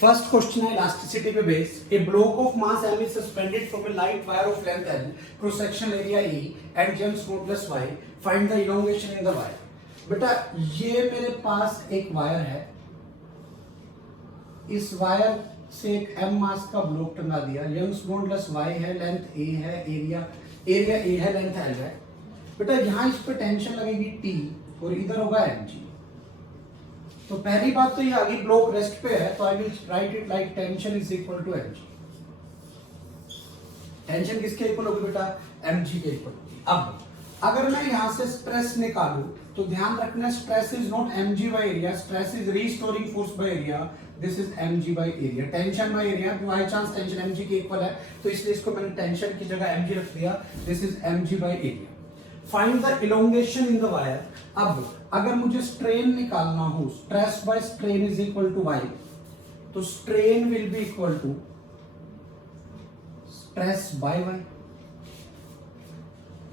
First question है elasticity पे base. A block of mass m is suspended from A light wire of length l, cross section area E and junks modulus y, find the elongation in the wire. बेटा ये मेरे पास एक wire है, इस wire से एक m मास का block टंगा दिया, यंग्स मॉडुलस y है, लेंथ a है, एरिया a है, लेंथ l है। बेटा यहाँ इस पे टेंशन लगेगी T और इधर होगा mg। तो पहली बात तो ये आ गई, ब्लॉक रेस्ट पे है, तो I will write it like tension is equal to mg। Tension किसके इक्वल होगी बेटा? mg के इक्वल होगी। अब अगर मैं यहां से स्ट्रेस निकालूं तो ध्यान रखना, stress is not mg by area, stress is restoring force by area, this is mg by area. Tension by area, by chance tension mg के इक्वल है तो इसलिए इसको मैंने टेंशन की जगह mg रख दिया, this is mg by area. Find the elongation in the wire. अब अगर मुझे स्ट्रेन निकालना हो, stress by strain is equal to y, तो strain will be equal to stress by y।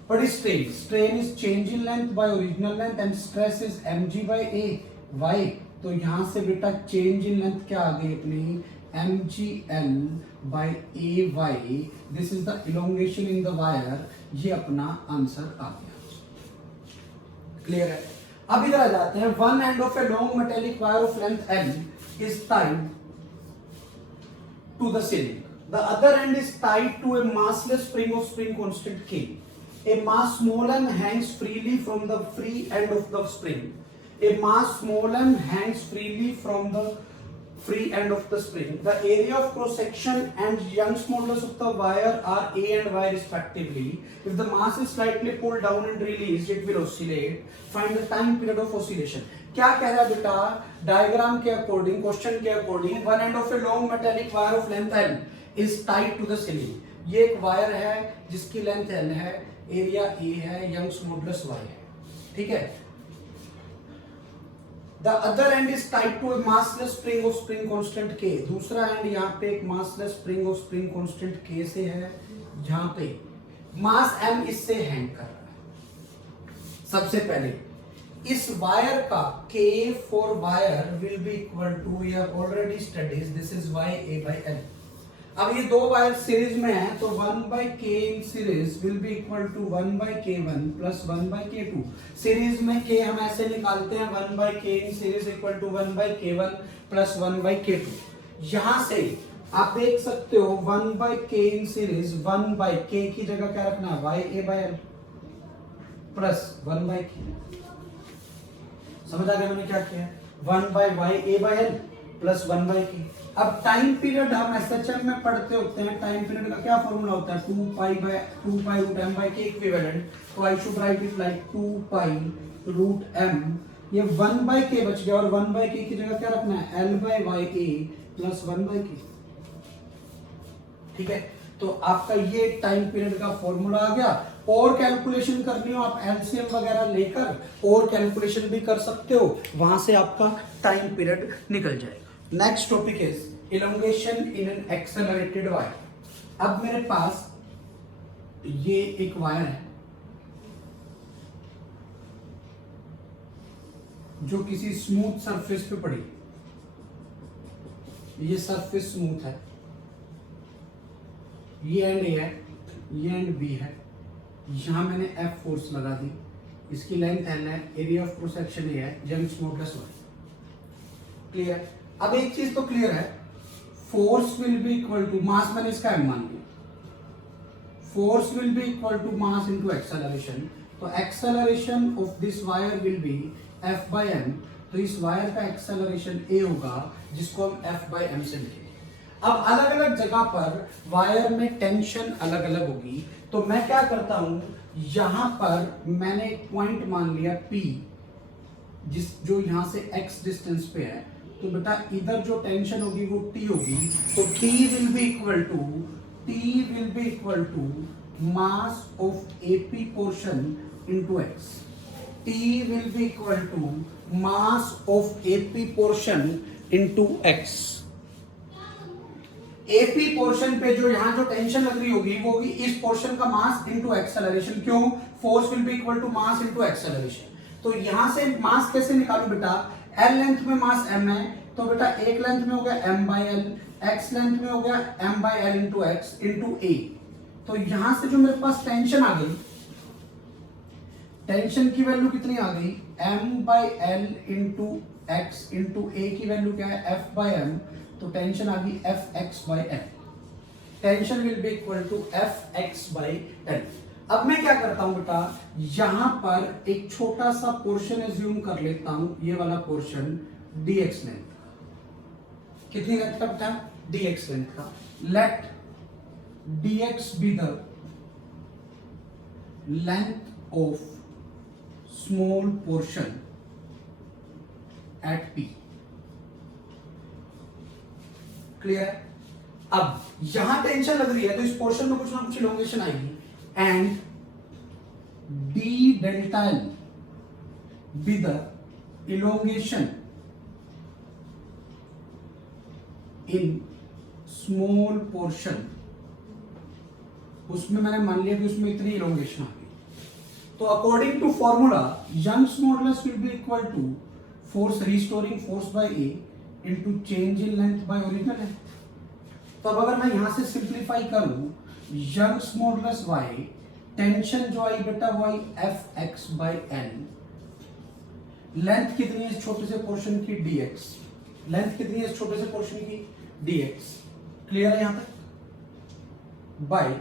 What is strain? Strain is change in length by original length and stress is mg by a y। तो यहां से बेटा change in length क्या आ गई अपनी? mgl by a y। This is the elongation in the wire। ये अपना आंसर आ गया। क्लियर है? अब इधर आ जाते हैं। One end of a long metallic wire of length l is tied to the ceiling. The other end is tied to a massless spring of spring constant K. A mass small m hangs freely from the free end of the spring. A mass small m hangs freely from the free end of the spring. The area of cross section and Young's modulus of the wire are A and Y respectively. If the mass is slightly pulled down and released, it will oscillate. Find the time period of oscillation. क्या कह रहा है बेटा? Diagram के according, question के according, one end of a long metallic wire of length l is tied to the ceiling. ये एक wire है जिसकी लेंथ l है, एरिया A है, यंग्स मॉडुलस y है, ठीक है। The other end is tied to a massless spring of spring constant K. दूसरा एंड यहाँ पे एक massless spring of spring constant K से है, जहां पे मास m इससे हैंग कर रहा है। सबसे पहले इस वायर का K for wire will be equal to, we have already studied, this is y a by l। अब ये दो वायर सीरीज में है तो 1 by k in series will be equal to 1 by k1 plus 1 by k2। Series में k हम ऐसे निकालते हैं, 1 by k in series equal to 1 by k1 plus 1 by k2। यहां से आप देख सकते हो 1 by k in series, 1 by k की जगह क्या रखना है? y a by l plus 1 by k। समझ आ गया मैंने क्या किया? 1 by y a by l plus 1 by k। अब टाइम पीरियड हम एसएचएम में पढ़ते होते हैं, टाइम पीरियड का क्या फॉर्मूला होता है? 2 pi root m by k equivalent. तो I should write it like 2 pi root m। ये 1 by k बच गया और 1 by k की जगह क्या रखना है? l by y a plus 1 by k। ठीक है, तो आपका ये टाइम पीरियड का फॉर्मूला आ गया। और कैलकुलेशन करनी हो आप एलसीएम वगैरह लेकर और कैलकुलेशन भी कर सकते हो, वहां से आपका टाइम पीरियड निकल जाएगा। Next topic is elongation in an accelerated wire. अब मेरे पास ये एक वायर है जो किसी स्मूथ सरफेस पे पड़ी, ये सरफेस स्मूथ है, ये एंड ए है, ये एंड बी है, यहां मैंने F फोर्स लगा दी, इसकी लेंथ L है, area of cross section A है, यंग्स मॉडुलस y। क्लियर? अब एक चीज तो क्लियर है, force will be equal to mass, मैंने इसका m मान लिया, force will be equal to mass into acceleration. तो acceleration of this wire will be F by m। तो इस वायर का एक्सेलरेशन a होगा जिसको हम F by m से लिखेंगे। अब अलग अलग जगह पर वायर में टेंशन अलग अलग होगी, तो मैं क्या करता हूं, यहां पर मैंने एक पॉइंट मान लिया P, जो यहां से x डिस्टेंस पे है, तो बेटा इधर जो टेंशन होगी वो T होगी। तो T will be equal to mass of AP portion into x। T will be equal to mass of AP portion into x। AP portion पे जो यहां जो टेंशन लग रही होगी वो होगी इस पोर्शन का मास इनटू एक्सेलरेशन। क्यों? Force will be equal to mass into acceleration. तो यहां से मास कैसे निकालूं बेटा? L लेंथ में मास m है, तो बेटा एक लेंथ में हो गया m by L, x length में हो गया m by L into X into A. तो यहां से जो मेरे पास टेंशन आ गई, टेंशन की वैल्यू कितनी आ गई, m by L into X into A की वैल्यू क्या है, f बाई एम। तो टेंशन आ गई F X by L. Tension will be equal to F X by L. अब मैं क्या करता हूं बेटा, यहां पर एक छोटा सा पोर्शन एज्यूम कर लेता हूं, ये वाला पोर्शन dx लेंथ, कितनी लेंथ का बेटा, dx लेंथ का। Let dx be the length of small portion at p। Clear है? अब यहां टेंशन लग रही है तो इस पोर्शन में कुछ ना कुछ इलोंगेशन आएगी, and D delta L be the elongation in small portion. उसमें मैंने मान लिया कि उसमें इतनी इलोंगेशन आ गई। तो according to formula Young's modulus will be equal to force restoring force by A into change in length by original length. तो अब अगर मैं यहां से सिंप्लीफाई करूं, यंग्स मॉडुलस y, टेंशन जो आई बेटा वो आई F X by N, length कितनी है इस छोटे से पोर्शन की dx, लेंथ कितनी है इस छोटे से पोर्शन की dx। क्लियर है यहां तक? बाय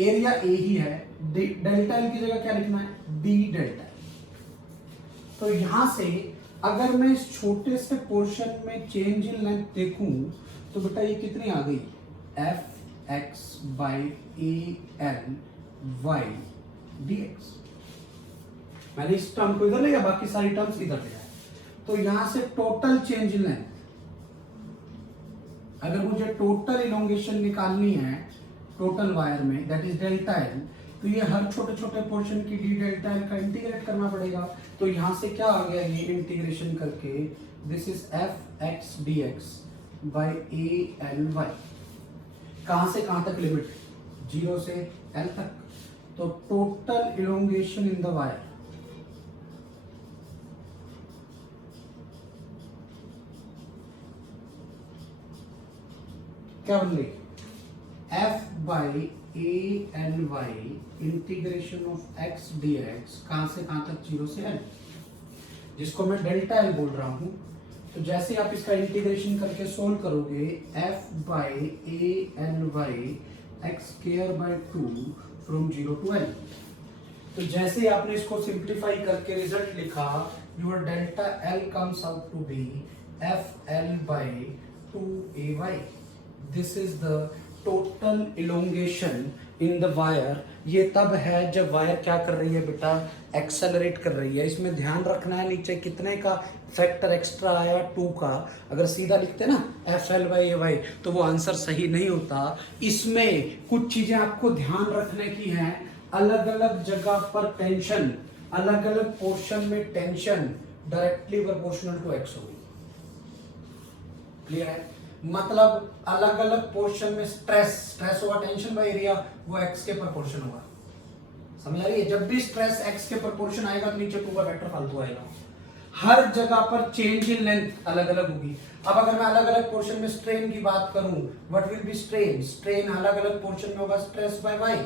एरिया ए ही है, डेल्टा एल की जगह क्या लिखना है, डी डेल्टा एल। तो यहां से अगर मैं इस छोटे से पोर्शन में चेंज इन लेंथ देखूं तो बेटा ये कितनी आ गई, F X by A L Y D X. मैंने इस टर्म को इधर ले गया, बाकी सारी टर्म्स इधर ले आए। तो यहां से टोटल चेंज इन लेंथ, अगर मुझे टोटल इलोंगेशन निकालनी है टोटल वायर में, दैट इज डेल्टा एल, तो ये हर छोटे छोटे पोर्शन की डी डेल्टा एल का इंटीग्रेट करना पड़ेगा। तो यहां से क्या आ गया, ये इंटीग्रेशन करके this is F X D X by A L Y. कहां से कहां तक लिमिट, 0 से एल तक। तो total elongation in the wire क्या बन गई, F by A L Y integration of X D X, कहां से कहां तक, 0 से एल, जिसको मैं डेल्टा एल बोल रहा हूं। तो जैसे आप इसका इंटीग्रेशन करके सोल्व करोगे, F by A L Y X square by 2 from 0 to L. तो जैसे आपने इसको सिंप्लीफाई करके रिजल्ट लिखा, your delta L comes out to be F L by 2ay। This is the total elongation in the wire. ये तब है जब वायर क्या कर रही है बेटा, एक्सेलरेट कर रही है। इसमें ध्यान रखना है नीचे कितने का फैक्टर एक्स्ट्रा आया, 2 का। अगर सीधा लिखते ना F L by A Y तो वो आंसर सही नहीं होता। इसमें कुछ चीजें आपको ध्यान रखने की हैं। अलग अलग जगह पर टेंशन, अलग अलग पोर्शन में tension directly proportional to X होगी। क्लियर है? मतलब अलग अलग पोर्शन में स्ट्रेस होगा, टेंशन बाय एरिया वो एक्स के प्रोपोर्शन होगा। समझ आ रही है? जब भी स्ट्रेस एक्स के प्रोपोर्शन आएगा तो नीचे 2 का वेक्टर फालतू आएगा। हर जगह पर चेंज इन लेंथ अलग अलग होगी। अब अगर मैं अलग अलग पोर्शन में स्ट्रेन की बात करूं, what will be strain, strain अलग अलग पोर्शन में होगा स्ट्रेस बाय वाई।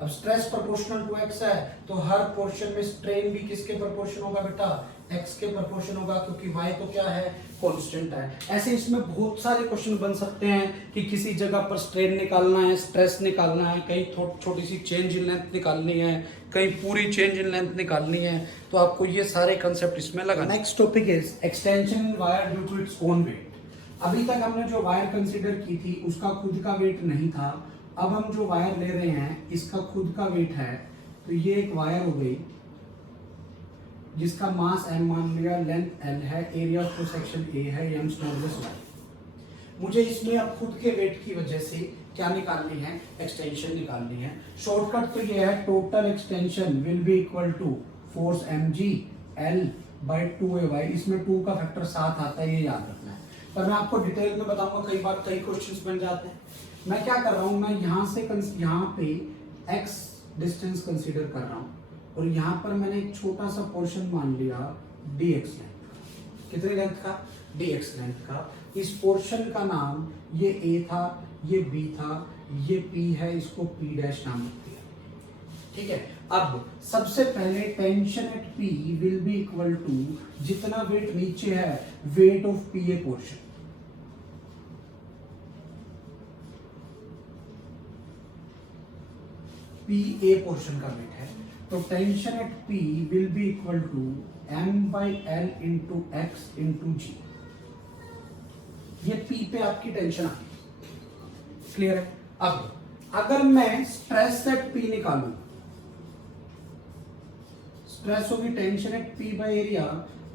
अब स्ट्रेस प्रोपोर्शनल टू एक्स है तो हर पोर्शन में स्ट्रेन भी किसके प्रोपोर्शन होगा बेटा, एक्स के प्रोपोर्शन होगा, क्योंकि वाई तो क्या है, कांस्टेंट है। ऐसे इसमें बहुत सारे क्वेश्चन बन सकते हैं कि किसी जगह पर स्ट्रेन निकालना है, स्ट्रेस निकालना है, कहीं छोटी सी चेंज इन लेंथ निकालनी है, कहीं पूरी चेंज इन लेंथ निकालनी है। तो आपको ये सारे कंसेप्ट इसमें लगा। Next topic is extension in wire due to its own weight. अभी तक हमने जो वायर कंसीडर की थी उसका खुद का वेट नहीं था। अब हम जो वायर ले रहे हैं इसका खुद का वेट है। तो ये एक वायर हो गई जिसका मास m मान लिया, लेंथ l है, area of cross section a है, यंग्स मॉडुलस y। मुझे इसमें अब खुद के वेट की वजह से क्या निकालनी है, एक्सटेंशन निकालनी है। शॉर्टकट तो ये है, total extension will be equal to force mg l by 2ay। इसमें 2 का फैक्टर 7 आता है, ये याद रखना है। पर मैं आपको डिटेल में बताऊंगा, कई बार कई क्वेश्चंस बन जाते हैं। मैं क्या कर रहा हूँ, मैं यहाँ पे x डिस्टेंस कंसीडर कर रहा हूँ और यहाँ पर मैंने एक छोटा सा पोर्शन मान लिया dx लेंथ। कितने लेंथ का, dx लेंथ का। इस पोर्शन का नाम ये a था, ये b था, ये p है, इसको p डैश नाम दिया। ठीक है, अब सबसे पहले tension at p will be equal to जितना वेट नीचे है weight of p A portion. p A portion का वेट है, तो tension at p will be equal to m/l into X into G. ये p पे आपकी टेंशन आ गई, क्लियर है। अब अगर मैं स्ट्रेस एट p निकालूं, स्ट्रेस होगी tension at p bye area,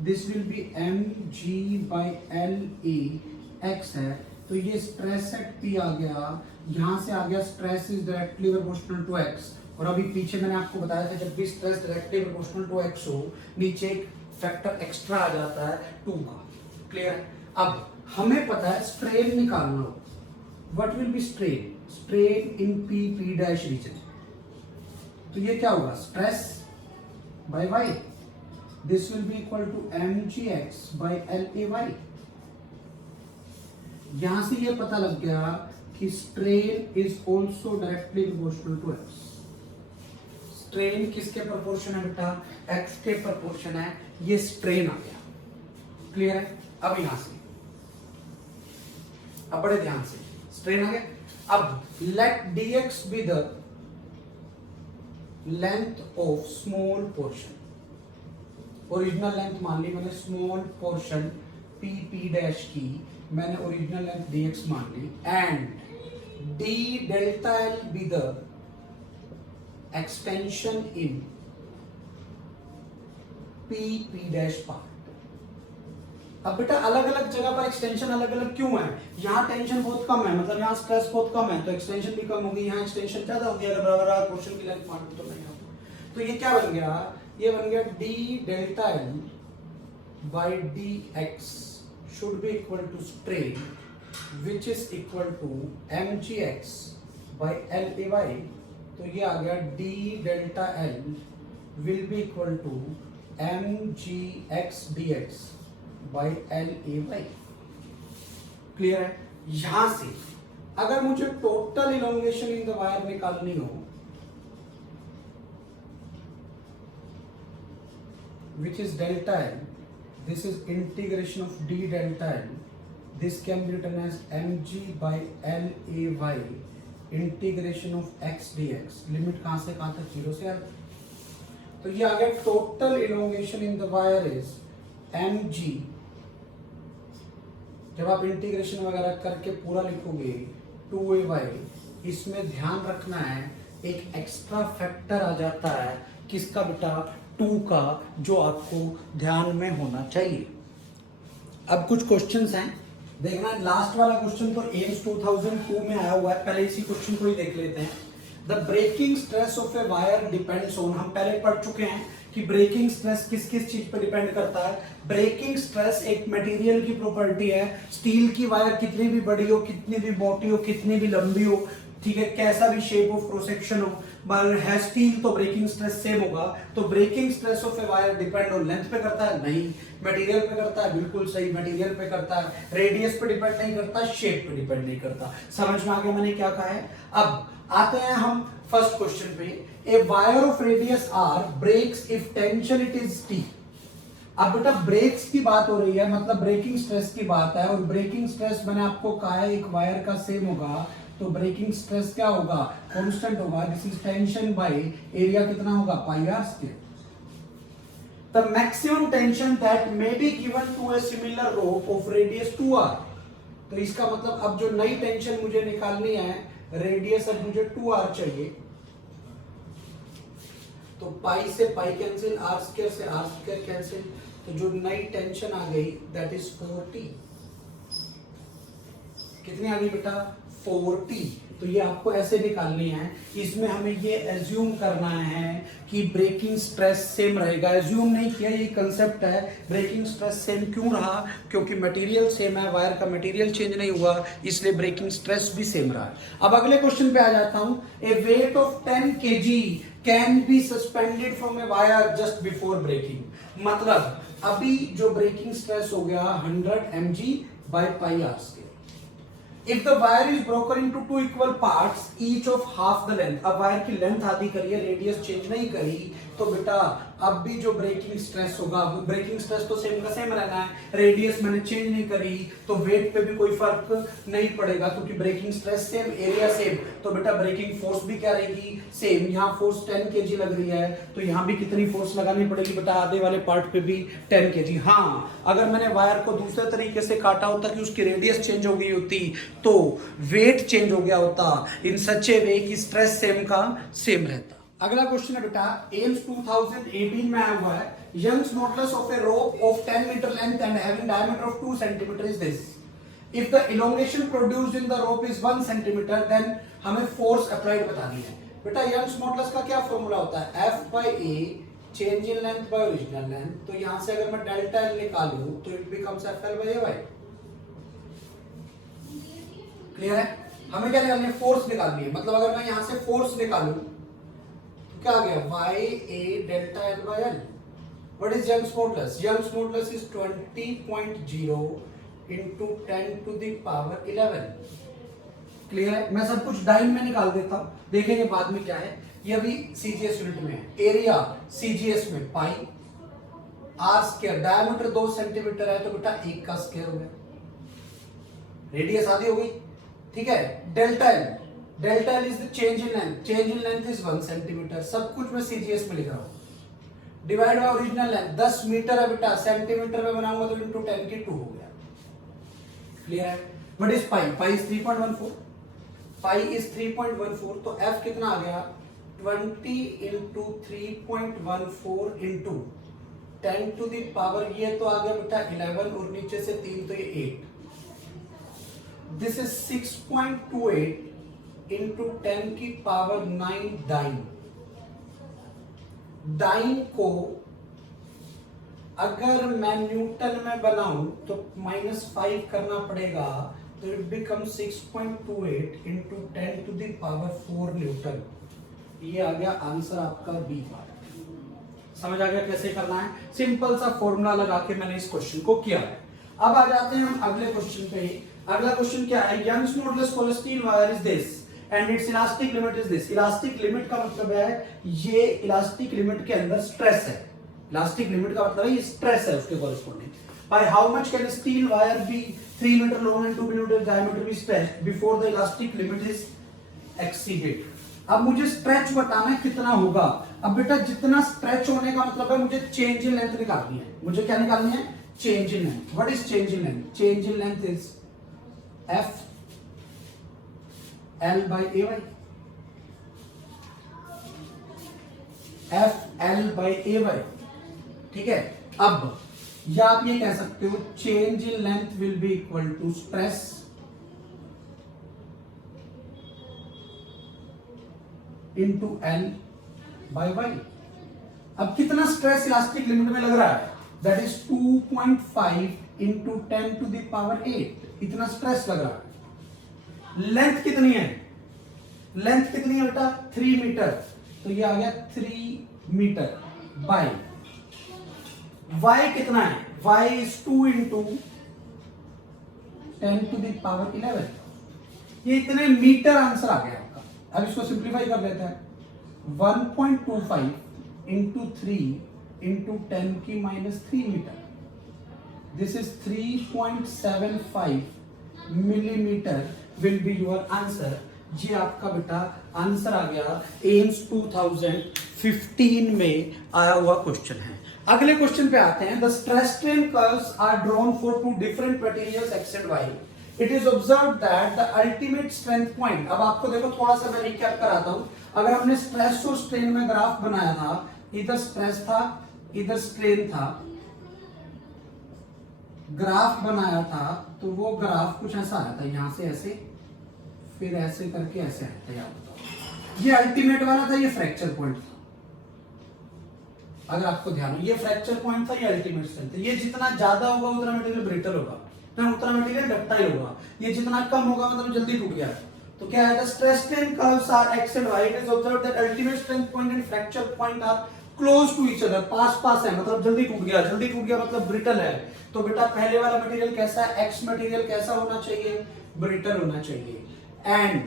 this will be mg/la x है, तो ये स्ट्रेस एट p आ गया, यहां से आ गया stress is directly proportional to x। और अभी पीछे मैंने आपको बताया था जब भी stress directly proportional to x हो, नीचे एक फैक्टर एक्स्ट्रा आ जाता है 2 का, क्लियर है। अब हमें पता है स्ट्रेन निकालना हो, what will be strain, strain in p dash region, तो ये क्या होगा, stress by y, this will be equal to mgx by la y। यहां से ये पता लग गया कि strain is also directly proportional to x। Strain किसके प्रोपोर्शन है बेटा, x के प्रोपोर्शन है, ये स्ट्रेन आ गया, क्लियर है। अब यहां से अब बड़े ध्यान से स्ट्रेन आ गया। अब let dx be the length of small portion, original length मान ली मैंने स्मॉल पोर्शन p डैश की, मैंने ओरिजिनल लेंथ dx मान ली, and d delta l be the extension in p dash part. अब बेटा अलग अलग जगह पर एक्सटेंशन अलग अलग क्यों है, यहाँ टेंशन बहुत कम है, मतलब यहाँ स्ट्रेस बहुत कम है, तो एक्सटेंशन भी कम होगी, यहाँ एक्सटेंशन ज्यादा होगी, अगर बराबर पोर्शन की लेंथ मानते तो नहीं होगा। तो ये क्या बन गया, ये बन गया d delta l by dx should be equal to strain which is equal to mgx by la y। तो ये आ गया d delta l will be equal to mgx dx by la y, clear है। यहां से अगर मुझे total elongation in the wire निकालनी हो, which is delta l, this is integration of d delta l, this can be written as mg by la y integration of x dx। Limit कहां से कहां तक, 0 से आती, तो ये आ गया total elongation in the wire is mg। जब आप इंटीग्रेशन वगैरह करके पूरा लिखोगे 2ay, इसमें ध्यान रखना है एक एक्स्ट्रा फैक्टर आ जाता है, किसका बेटा, 2 का, जो आपको ध्यान में होना चाहिए। अब कुछ क्वेश्चंस हैं, देखना लास्ट वाला क्वेश्चन तो एम्स 2002 में आया हुआ है, पहले इसी क्वेश्चन को ही देख लेते हैं। The breaking stress of a wire depends on, हम पहले पढ़ चुके हैं कि ब्रेकिंग स्ट्रेस किस किस चीज पर डिपेंड करता है। ब्रेकिंग स्ट्रेस एक मटेरियल की प्रॉपर्टी है, स्टील की वायर कितनी भी बड़ी हो, कितनी भी मोटी हो, कितनी भी लंबी हो, ठीक है, कैसा भी शेप ऑफ क्रॉस सेक्शन हो, पर है स्टील तो ब्रेकिंग स्ट्रेस सेम होगा। तो breaking stress of a wire depend on length पे करता है, नहीं। मटेरियल पे करता है, बिल्कुल सही, मटेरियल पे करता है। रेडियस पे डिपेंड नहीं करता, शेप पे डिपेंड नहीं करता। समझ में आ गया मैंने क्या कहा है। अब आते हैं हम फर्स्ट क्वेश्चन पे। A wire of radius R breaks if tension it is T. अब बेटा ब्रेक्स की बात हो रही है, मतलब ब्रेकिंग स्ट्रेस की बात है, और ब्रेकिंग स्ट्रेस मैंने आपको कहा है एक वायर का सेम होगा, तो ब्रेकिंग स्ट्रेस क्या होगा, कांस्टेंट होगा, this is tension by area कितना होगा, pi R square. The maximum tension that may be given to a similar rope of radius 2r। तो इसका मतलब अब जो नई टेंशन मुझे निकालनी है, रेडियस अब मुझे 2r चाहिए, तो पाई से पाई कैंसिल, आर स्क्वायर से आर स्क्वायर कैंसिल, तो जो नई टेंशन आ गई दैट इज 4t। कितनी आ गई बेटा, 4t। तो ये आपको ऐसे निकालनी है। इसमें हमें ये एज्यूम करना है कि ब्रेकिंग स्ट्रेस सेम रहेगा। एज्यूम नहीं किया, ये कंसेप्ट है। ब्रेकिंग स्ट्रेस सेम क्यों रहा, क्योंकि मटेरियल सेम है, वायर का मटेरियल चेंज नहीं हुआ, इसलिए ब्रेकिंग स्ट्रेस भी सेम रहा। अब अगले क्वेश्चन पे आ जाता हूं। A weight of 10 kg can be suspended from a wire just before breaking. मतलब अभी जो ब्रेकिंग स्ट्रेस हो गया 100 mg by pi r square। If the wire is broken into two equal parts, each of half the length, अब wire की length आधी करी है, रेडियस चेंज नहीं करी, तो बेटा अब भी जो ब्रेकिंग स्ट्रेस होगा, ब्रेकिंग स्ट्रेस तो सेम का सेम रहना है, रेडियस मैंने चेंज नहीं करी, तो वेट पे भी कोई फर्क नहीं पड़ेगा क्योंकि breaking stress same, area same, तो बेटा ब्रेकिंग फोर्स भी क्या रहेगी, सेम। यहाँ फोर्स 10 kg लग रही है, तो यहाँ भी कितनी फोर्स लगानी पड़ेगी बेटा, आधे वाले पार्ट पे भी 10 kg। हाँ, अगर मैंने वायर को दूसरे तरीके से काटा होता कि उसकी रेडियस चेंज हो गई होती, तो वेट चेंज हो गया होता इन सच ए वे कि स्ट्रेस सेम का सेम रहता। अगला क्वेश्चन है बेटा, एम्स 2018 में आया हुआ है, Young's modulus of a rope of 10 metre length and having diameter of 2 centimetre is this. If the elongation produced in the rope is 1 centimetre, then हमें फोर्स अप्लाइड बतानी है। बेटा यंग्स मॉडुलस का क्या फॉर्मूला होता है, F by A change in length by original length. तो यहां से अगर मैं डेल्टा L निकालूं तो it becomes FL by AY। Clear है? हमें क्या निकालनी है, फोर्स निकालनी है। मतलब अगर मैं यहां से फोर्स निकालूं तो क्या आ गया, YA delta L by L। What is Young's modulus? Young's modulus is 20.0 into 10 to the power 11। क्लियर है? मैं सब कुछ डाइन में निकाल देता हूं, देखेंगे बाद में क्या है। ये अभी सीजीएस यूनिट में है। एरिया सीजीएस में पाई आर स्क्वायर, डायमीटर 2 सेंटीमीटर है तो बेटा 1 का स्क्वायर हो गया, रेडियस आधी हो गई। ठीक है, delta L, delta L is the change in length, change in length is 1 centimetre. सब कुछ मैं सीजीएस में लिख रहा हूं। Divide by original length, 10 metre है बेटा, सेंटीमीटर में बनाऊंगा तो इनटू 10 की 2 हो गया। क्लियर है? What is pi? Pi is 3.14, pi is 3.14, तो एफ कितना आ गया, 20 into 3.14 into 10 to the power, ये तो आ गया बेटा 11 और नीचे से 3 तो ये 8। दिस इज 6.28 इंटू 10 की पावर 9 डाइन। डाइन को अगर मैं न्यूटन में बनाऊं तो -5 करना पड़ेगा, तो it become 6.28 into 10 to the power 4 newton. ये आ गया आंसर आपका बी पार्ट। समझ आ गया कैसे करना है? सिंपल सा फॉर्मूला लगा के मैंने इस क्वेश्चन को किया है। अब आ जाते हैं हम अगले क्वेश्चन पे। अगला क्वेश्चन क्या है, Young's modulus for steel wire is this and its elastic limit is this. Elastic limit का मतलब है ये इलास्टिक लिमिट के अंदर स्ट्रेस है। इलास्टिक लिमिट का मतलब है ये स्ट्रेस है उसके corresponding. By how much can steel wire be 3 metre long and 2 metre diameter be stretched before the elastic limit is exceeded. अब मुझे स्ट्रेच बताना है कितना होगा। अब बेटा जितना स्ट्रेच होने का मतलब है मुझे चेंज इन लेंथ निकालनी है। मुझे क्या निकालनी है? Change in length. What is change in length? Change in length is F L by AY। F L by AY। ठीक है, अब या आप ये कह सकते हो change in length will be equal to stress into L by Y। अब कितना स्ट्रेस इलास्टिक लिमिट में लग रहा है? That is 2.5 into 10 to the power 8। इतना स्ट्रेस लग रहा है। लेंथ कितनी है? लेंथ कितनी है बेटा? 3 मीटर, तो ये आ गया 3 मीटर बाय y कितना है? y is 2 into 10 to the power 11। ये इतने मीटर आंसर आ गया आपका। अब इसको सिंप्लीफाई कर लेते हैं। 1.25 इंटू 3 इंटू 10 की -3 metre. This is 3.75 millimeter will be your answer। ये आपका बेटा आंसर आ गया एम्स 2015 में आया हुआ क्वेश्चन है। अगले क्वेश्चन पे आते हैं। The stress strain curves are drawn for two different materials X and Y। It is observed that the ultimate strength point। अब आपको देखो थोड़ा सा मैं रिकैप कराता हूं। अगर हमने स्ट्रेस और स्ट्रेन में ग्राफ बनाया था, इधर स्ट्रेस था इधर स्ट्रेन था, ग्राफ बनाया था तो वो ग्राफ कुछ ऐसा आया था, यहां से ऐसे फिर ऐसे करके ऐसे आया था। याद बताओ, ये अल्टीमेट वाला था, ये फ्रैक्चर पॉइंट था। अगर आपको ध्यान हो, ये फ्रैक्चर पॉइंट था, ये अल्टीमेट स्ट्रेंथ था। ये जितना ज्यादा होगा उतना मटेरियल ब्रिटल होगा, उतना मटेरियल डक्टाइल होगा। ये जितना कम होगा मतलब जल्दी टूट गया। तो क्या है, the stress strain curves are X and Y, it is observed that ultimate strength point and fracture point are close to each other, पास पास है, मतलब जल्दी टूट गया, जल्दी टूट गया मतलब ब्रिटल है। तो बेटा पहले वाला मटेरियल कैसा है, एक्स मटेरियल कैसा होना चाहिए, ब्रिटल होना चाहिए। And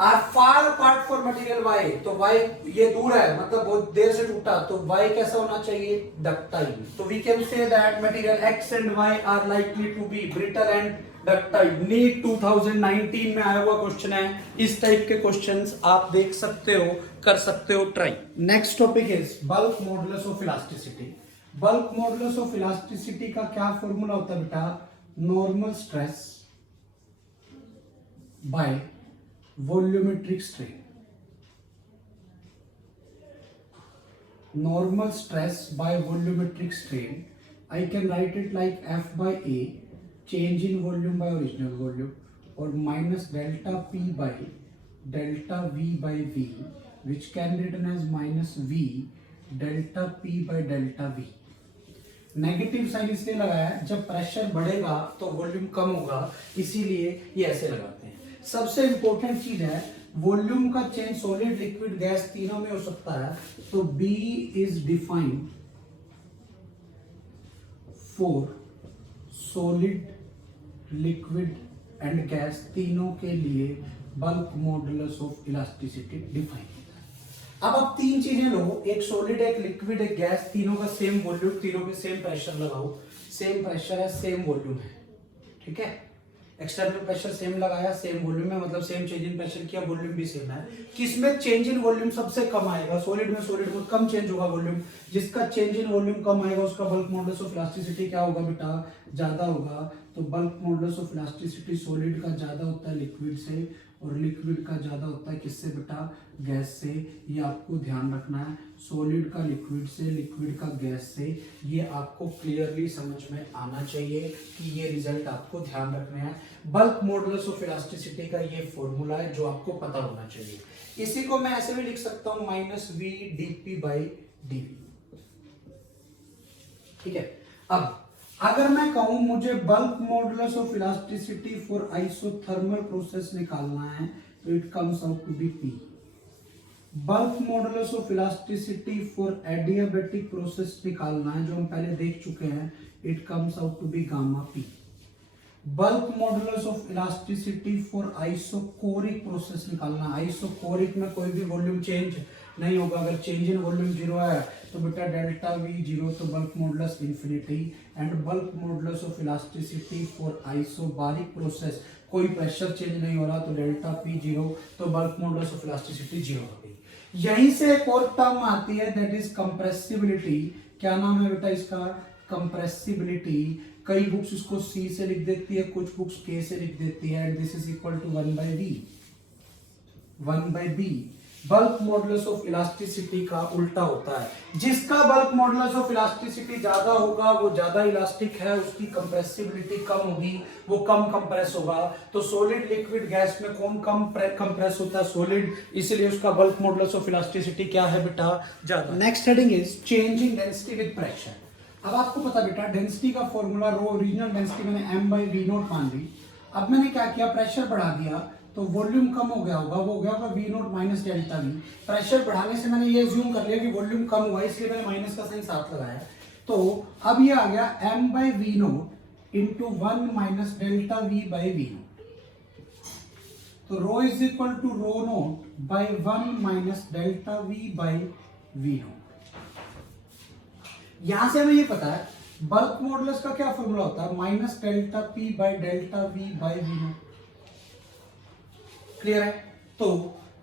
are far apart for material Y, तो वाई ये दूर है मतलब बहुत देर से टूटा, तो वाई कैसा होना चाहिए, डक्टाइल। तो we can say that material X and Y are likely to be brittle and ductile. NEET 2019 में आया हुआ क्वेश्चन है, इस टाइप के क्वेश्चंस आप देख सकते हो, कर सकते हो try. Next topic is bulk modulus of elasticity. Bulk modulus of elasticity का क्या फॉर्मूला होता है बेटा, normal stress by volumetric strain. Normal stress by volumetric strain, I can write it like F by A, change in volume by original volume, or minus delta P by delta V by V, which can be written as minus V delta P by delta V. Negative sign इसलिए लगाया है, जब pressure बढ़ेगा तो volume कम होगा, इसीलिए ये ऐसे लगाते हैं। सबसे इंपॉर्टेंट चीज है, वॉल्यूम का चेंज सॉलिड लिक्विड गैस तीनों में हो सकता है, तो B is defined for solid liquid and gas, तीनों के लिए bulk modulus of elasticity define. अब तीन चीजें लो, एक सॉलिड, एक लिक्विड, एक गैस, तीनों का सेम वॉल्यूम, तीनों पे सेम प्रेशर लगाओ, सेम प्रेशर है, सेम वॉल्यूम है, ठीक है। एक्सटर्नल प्रेशर सेम लगाया, सेम वॉल्यूम है, मतलब सेम चेंज इन प्रेशर किया, वॉल्यूम भी सेम है। किसमें चेंज इन वॉल्यूम सबसे कम आएगा, सॉलिड में कम चेंज होगा वॉल्यूम, जिसका चेंज इन वॉल्यूम कम आएगा उसका बल्क मॉडुलस ऑफ इलास्टिसिटी क्या होगा बेटा, ज्यादा होगा। तो bulk modulus of elasticity solid का ज्यादा होता है लिक्विड से, और लिक्विड का ज्यादा होता है किससे बेटा, गैस से। ये आपको ध्यान रखना है, सॉलिड का लिक्विड से, लिक्विड का गैस से, ये आपको क्लियरली समझ में आना चाहिए कि ये रिजल्ट आपको ध्यान रखने हैं। बल्क मॉडुलस ऑफ इलास्टिसिटी का ये फॉर्मूला है जो आपको पता होना चाहिए। इसी को मैं ऐसे भी लिख सकता हूं, minus V d P by d V, ठीक है। अब अगर मैं कहूं मुझे bulk modulus of elasticity for isothermal process निकालना है, तो it comes out to be P. Bulk modulus of elasticity for adiabatic process निकालना है, जो हम पहले देख चुके हैं, it comes out to be gamma P. Bulk modulus of elasticity for isochoric process निकालना है, आइसोकोरिक में कोई भी वॉल्यूम चेंज नहीं होगा, अगर चेंज इन वॉल्यूम जीरो है तो बेटा डेल्टा वी जीरो, तो bulk modulus infinity. And bulk modulus of elasticity for isobaric process, कोई प्रेशर चेंज नहीं हो रहा, तो डेल्टा पी जीरो, तो bulk modulus of elasticity zero हो गई। यहीं से एक और टर्म आती है, दैट इज कंप्रेसिबिलिटी। क्या नाम है बेटा इसका, कंप्रेसिबिलिटी। कई बुक्स इसको C से लिख देती है, कुछ बुक्स K से लिख देती है, and this is equal to 1 by V, 1 by B। Bulk modulus of elasticity का उल्टा होता है, जिसका बल्क मॉडुलस ऑफ इलास्टिसिटी ज्यादा होगा वो ज्यादा इलास्टिक है, उसकी कंप्रेसिबिलिटी कम होगी, वो कम कंप्रेस होगा। तो सॉलिड लिक्विड गैस में कौन कम कंप्रेस होता है, सॉलिड, इसलिए उसका बल्क मॉडुलस ऑफ इलास्टिसिटी क्या है बेटा, ज्यादा। Next heading is change in density with pressure. अब आपको पता बेटा डेंसिटी का फॉर्मूला, रो ओरिजिनल डेंसिटी मैंने m by v नॉट मान ली। अब मैंने क्या किया, प्रेशर बढ़ा दिया, तो वॉल्यूम कम हो गया होगा, वो हो गया होगा v not minus delta v। Pressure बढ़ाने से मैंने ये अज्यूम कर लिया कि वॉल्यूम कम हुआ, इसलिए मैंने माइनस का साइन साथ लगाया। तो अब ये आ गया m by v naught into 1 minus delta v by v naught. तो rho is equal to rho naught by 1 minus delta v by v naught. यहां से हमें ये पता है बल्क मॉडुलस का क्या फॉर्मूला होता है, minus delta P by delta V by V naught. Clear है। तो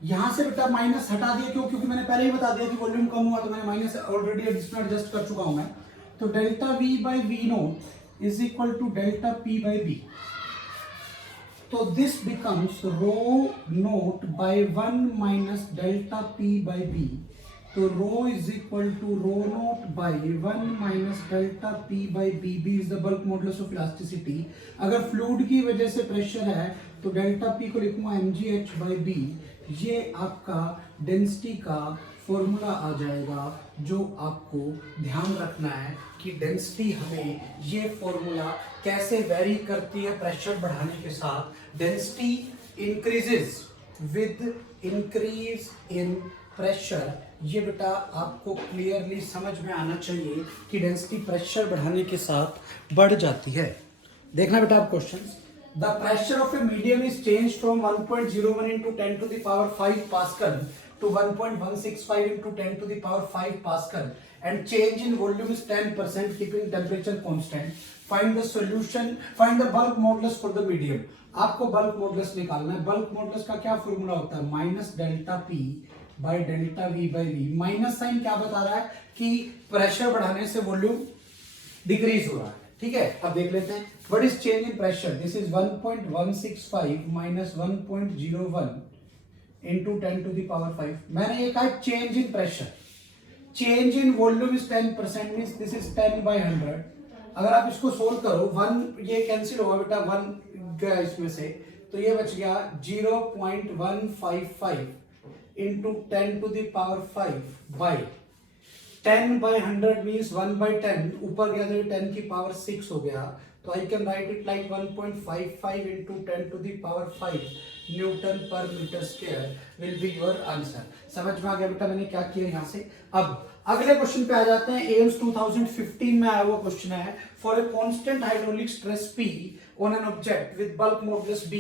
यहां से बेटा माइनस हटा दिया, क्यों, क्योंकि मैंने पहले ही बता दिया कि वॉल्यूम कम हुआ, तो मैंने माइनस ऑलरेडी एडजस्ट कर चुका हूं मैं। तो delta V by V naught is equal to delta P by B. तो this becomes rho naught by 1 minus delta P by B. तो rho is equal to rho naught by 1 minus delta P by B. B is the bulk modulus of elasticity. अगर fluid की वजह से pressure है तो delta P को लिखूंगा mgh by B. ये आपका डेंसिटी का फॉर्मूला आ जाएगा, जो आपको ध्यान रखना है कि डेंसिटी हमें ये फॉर्मूला कैसे वेरी करती है प्रेशर बढ़ाने के साथ। Density increases with increase in pressure, ये बेटा आपको क्लियरली समझ में आना चाहिए कि डेंसिटी प्रेशर बढ़ाने के साथ बढ़ जाती है। देखना बेटा आप questions. The pressure of a medium is change from 1.01 into 10 to the power 5 Pascal to 1.165 into 10 to the power 5 Pascal and change in volume is 10% keeping temperature constant. Find the solution, find the bulk modulus for the medium. आपको bulk modulus निकालना है। Bulk modulus का क्या formula होता है? Minus delta P by delta V by V. Minus sign क्या बता रहा है कि प्रेशर बढ़ाने से वॉल्यूम डिक्रीज हो रहा है। ठीक है, अब देख लेते हैं what is change in pressure. This is 1.165 minus 1.01 into 10 to the power 5। मैंने ये कहा change in pressure, change in volume is 10%, means this is 10/100। अगर आप इसको सोल्व करो, 1 ये कैंसिल होगा बेटा, 1 गया इसमें से, तो ये बच गया 0.155 into 10 to the power 5 by 10/100 means 1/10, ऊपर गया तो 10 की पावर 6 हो गया। तो I can write it like 1.55 into 10 to the power 5 newton per metre square will be your answer. समझ में आ गया बेटा मैंने क्या किया यहाँ से। अब अगले क्वेश्चन पे आ जाते हैं। एम्स 2015 में आया हुआ क्वेश्चन है, for a constant hydraulic stress P on an object with bulk modulus B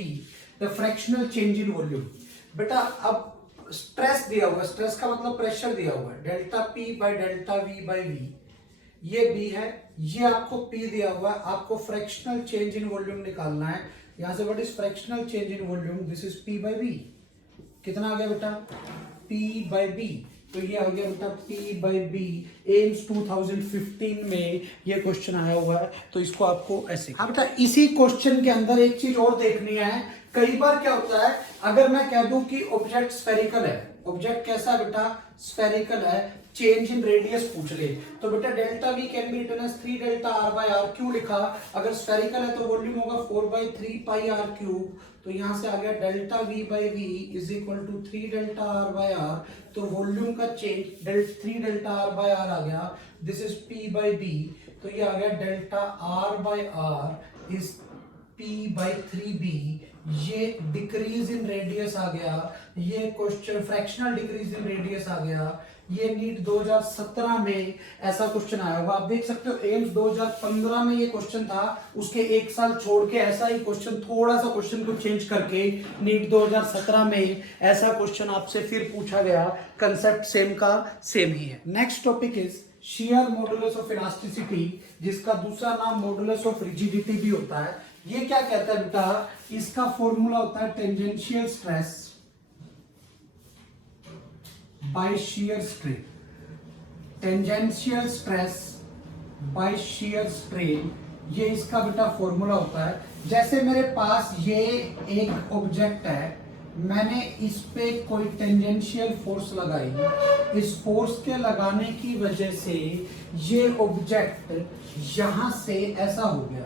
the fractional change in volume. बेटा अब स्ट्रेस दिया हुआ है, स्ट्रेस का मतलब प्रेशर दिया हुआ है, delta P by delta V by V, ये B है, ये आपको P दिया हुआ है, आपको फ्रैक्शनल चेंज इन वॉल्यूम निकालना है। यहां से what is fractional change in volume? This is P by V। कितना आ गया बेटा? P by B। तो ये आ गया बेटा P बाई B। एम्स 2015 में ये क्वेश्चन आया हुआ है, तो इसको आपको ऐसे। हाँ बेटा, इसी क्वेश्चन के अंदर एक चीज और देखनी है। कई बार क्या होता है, अगर मैं कह दूं कि ऑब्जेक्ट स्फेरिकल है, ऑब्जेक्ट कैसा है बेटा? स्फेरिकल है, चेंज इन रेडियस पूछ ले, तो बेटा delta V can be written as 3 delta R by R. क्यों लिखा? अगर स्फेरिकल है तो वॉल्यूम होगा 4/3 पाई आर क्यूब, तो यहां से आ गया delta V by V is equal to 3 delta R by R. तो वॉल्यूम का change 3 delta R by R आ गया, this is P by B. तो ये आ गया delta R by R is P by 3b। ये डिक्रीज इन रेडियस आ गया, ये question fractional decrease in radius आ गया। ये नीट 2017 में ऐसा क्वेश्चन आया होगा, आप देख सकते हो। एम्स 2015 में ये क्वेश्चन था, उसके एक साल छोड़ के ऐसा ही क्वेश्चन, थोड़ा सा क्वेश्चन को चेंज करके नीट 2017 में ऐसा क्वेश्चन आपसे फिर पूछा गया। कंसेप्ट सेम का सेम ही है। Next topic is shear modulus of elasticity, जिसका दूसरा नाम मॉडुलस ऑफ रिजिडिटी भी होता है। ये क्या कहता है बेटा? इसका फॉर्मूला होता है tangential stress by shear strain. Tangential stress by shear strain, ये इसका बेटा फॉर्मूला होता है। जैसे मेरे पास ये एक ऑब्जेक्ट है, मैंने इस पे कोई टेंजेंशियल फोर्स लगाई, इस फोर्स के लगाने की वजह से ये ऑब्जेक्ट यहां से ऐसा हो गया,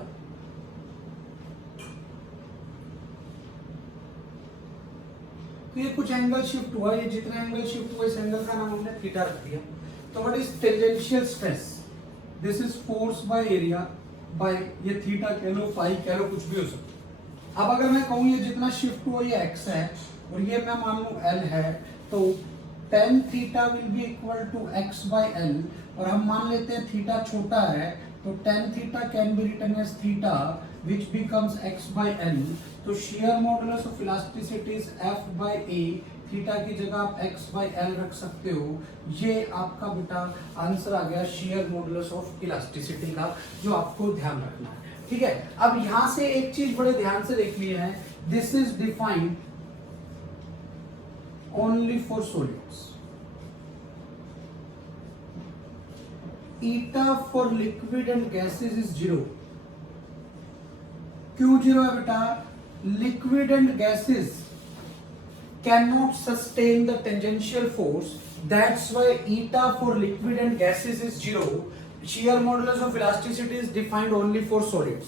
तो ये कुछ एंगल शिफ्ट हुआ, ये जितना एंगल शिफ्ट हुआ इस एंगल का नाम हमने थीटा रख दिया। तो what is tangential stress? This is force by area bye, ये थीटा कह लो, फाई कह लो, कुछ भी हो सकता है। अब अगर मैं कहूं ये जितना शिफ्ट हुआ ये x है और ये मैं मान लूं l है, तो tan theta will be equal to x by l, और हम मान लेते हैं थीटा छोटा है, तो tan theta can be written as theta which becomes x by l। तो shear modulus of elasticity is f by a, theta की जगह आप x by l रख सकते हो। ये आपका बेटा आंसर आ गया shear modulus of elasticity का, जो आपको ध्यान रखना है। ठीक है, अब यहां से एक चीज बड़े ध्यान से देखनी है, this is defined only for solids. eta for liquid and gases is 0। क्यों 0 है बेटा? Liquid and gases can not sustain the tangential force, that's why eta for liquid and gases is 0। shear modulus of elasticity is defined only for solids।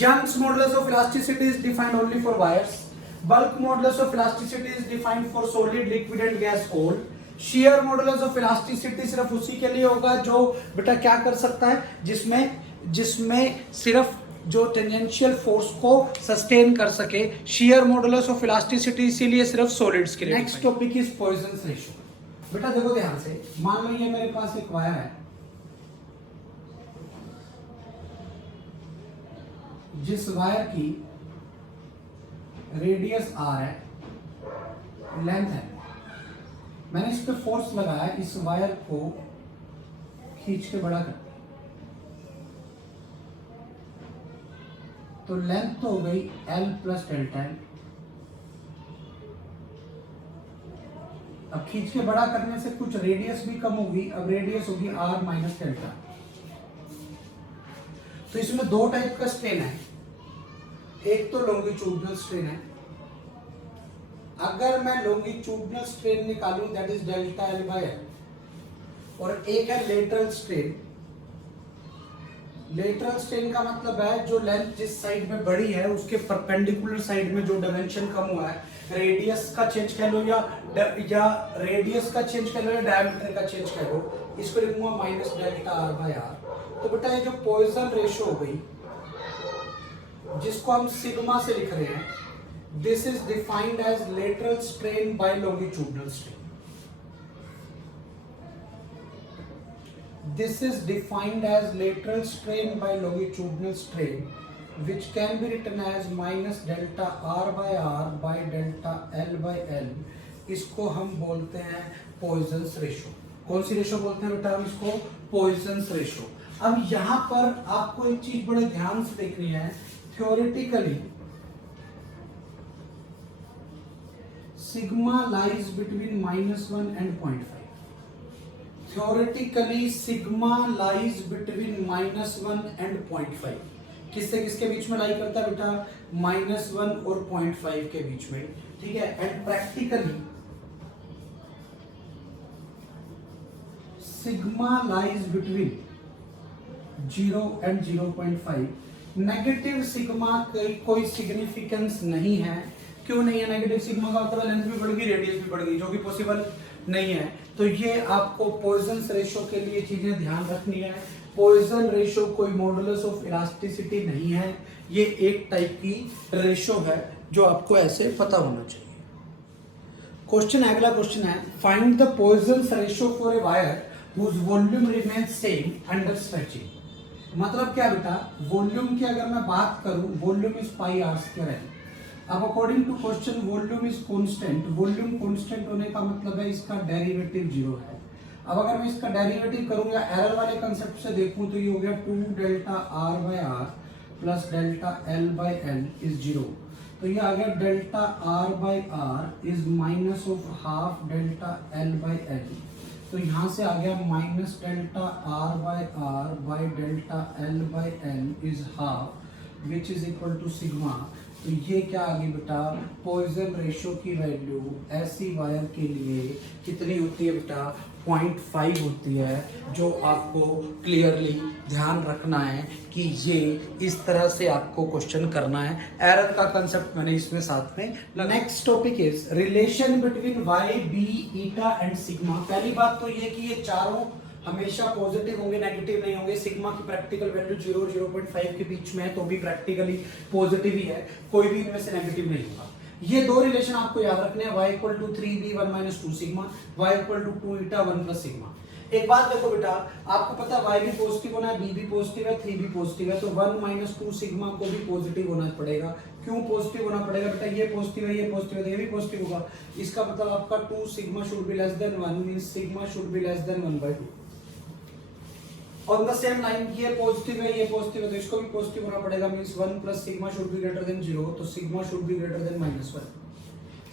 Young's modulus of elasticity is defined only for wires। bulk modulus of elasticity is defined for solid, liquid and gas all। shear modulus of elasticity सिर्फ उसी के लिए होगा जो बेटा क्या कर सकता है, जिसमें सिर्फ जो टेंजेंशियल फोर्स को सस्टेन कर सके, शियर मॉडुलस ऑफ इलास्टिसिटी इसीलिए सिर्फ सॉलिड्स के लिए। Next topic is Poisson ratio. बेटा देखो ध्यान से, मान लो ये मेरे पास एक वायर है जिस वायर की रेडियस r है, लेंथ है, मैंने इस पे फोर्स लगाया, इस वायर को खींच के बड़ा कर, तो लेंथ तो हो गई L प्लस डेल्टा L। अब खींच के बड़ा करने से कुछ रेडियस भी कम होगी, अब रेडियस होगी R माइनस डेल्टा। तो इसमें दो टाइप का स्ट्रेन है, एक तो लॉन्गिट्यूडनल स्ट्रेन है। अगर मैं लॉन्गिट्यूडनल स्ट्रेन निकालूं that is delta L by L, और एक है लेटरल स्ट्रेन। लेटरल स्ट्रेन का मतलब है जो लेंथ जिस साइड में बड़ी है उसके परपेंडिकुलर साइड में जो डायमेंशन कम हुआ है, रेडियस का चेंज कह लो या रेडियस का चेंज कह लो या डायमीटर का चेंज कह लो, इसको लिखूंगा minus delta R by R। तो बेटा ये जो पॉइसन रेशियो हो गई जिसको हम सिग्मा से लिख रहे हैं, this is defined as lateral strain by longitudinal strain. This is defined as lateral strain by longitudinal strain, which can be written as minus delta R by R by delta L by L। इसको हम बोलते हैं poisons ratio. कौन सी ratio बोलते हैं बेटा हम इसको? Poisson's ratio. अब यहाँ पर आपको एक चीज बड़े ध्यान से देखनी है, theoretically sigma lies between -1 and 0.5। Theoretically sigma lies between -1 and 0.5। किससे किसके बीच में लाई करता है बेटा? -1 और 0.5 के बीच में, ठीक है। And practically sigma lies between 0 and 0.5। Negative sigma कोई सिग्निफिकेंस नहीं है। क्यों नहीं है नेगेटिव सिग्मा का? मतलब लेंथ भी बढ़ गई, रेडियस भी बढ़ गई, जो कि पॉसिबल नहीं है। तो ये आपको पॉइजन रेशो के लिए चीजें ध्यान रखनी है। पॉइजन रेशो कोई मॉडुलस ऑफ इलास्टिसिटी नहीं है, ये एक टाइप की रेशो है जो आपको ऐसे पता होना चाहिए। क्वेश्चन, अगला क्वेश्चन है, find the Poisson ratio for a wire whose volume remains same under stretching. मतलब क्या बेटा? वॉल्यूम की अगर मैं बात करूं, volume is pi R square है। अब according to question volume is constant. Volume constant होने का मतलब है इसका डेरिवेटिव 0 है। अब अगर मैं इसका डेरिवेटिव करूं या एरर वाले कंसेप्ट से देखूं तो ये हो गया 2 delta R by R plus delta L by L is 0। तो ये आ गया delta R by R is minus of half delta L by L। तो यहाँ से आ गया minus delta R by delta L by L is half which is equal to sigma. तो ये क्या आ गई बेटा? पॉइजन रेशो की वैल्यू ऐसी वायर के लिए कितनी होती है बेटा? 0.5 होती है, जो आपको क्लियरली ध्यान रखना है कि ये इस तरह से आपको क्वेश्चन करना है। एरर का कंसेप्ट मैंने इसमें साथ में। Next topic is relation between Y, B, eta and sigma. पहली बात तो ये कि ये चारों हमेशा पॉजिटिव होंगे, नेगेटिव नहीं होंगे। सिग्मा की प्रैक्टिकल वैल्यू 0 और 0.5 के बीच में है तो भी प्रैक्टिकली पॉजिटिव ही है, कोई भी इनमें से नेगेटिव नहीं होगा। ये दो रिलेशन आपको याद रखने हैं, y equal to 3b 1 - 2 sigma, y equal to 2 eta 1 plus sigma. एक बात देखो बेटा, आपको पता है y भी पॉजिटिव होना है, b भी पॉजिटिव है, 3 भी पॉजिटिव है, तो 1 - 2 सिग्मा को भी पॉजिटिव होना पड़ेगा। क्यों पॉजिटिव होना पड़ेगा बेटा? ये पॉजिटिव है, ये पॉजिटिव है, ये भी पॉजिटिव होगा। इसका मतलब आपका 2 sigma should be less than 1 means sigma should be less than 1/2। On the same line ये पॉजिटिव है, ये पॉजिटिव है, तो इसको भी पॉजिटिव होना पड़ेगा means 1 plus sigma should be greater than 0। तो sigma should be greater than -1।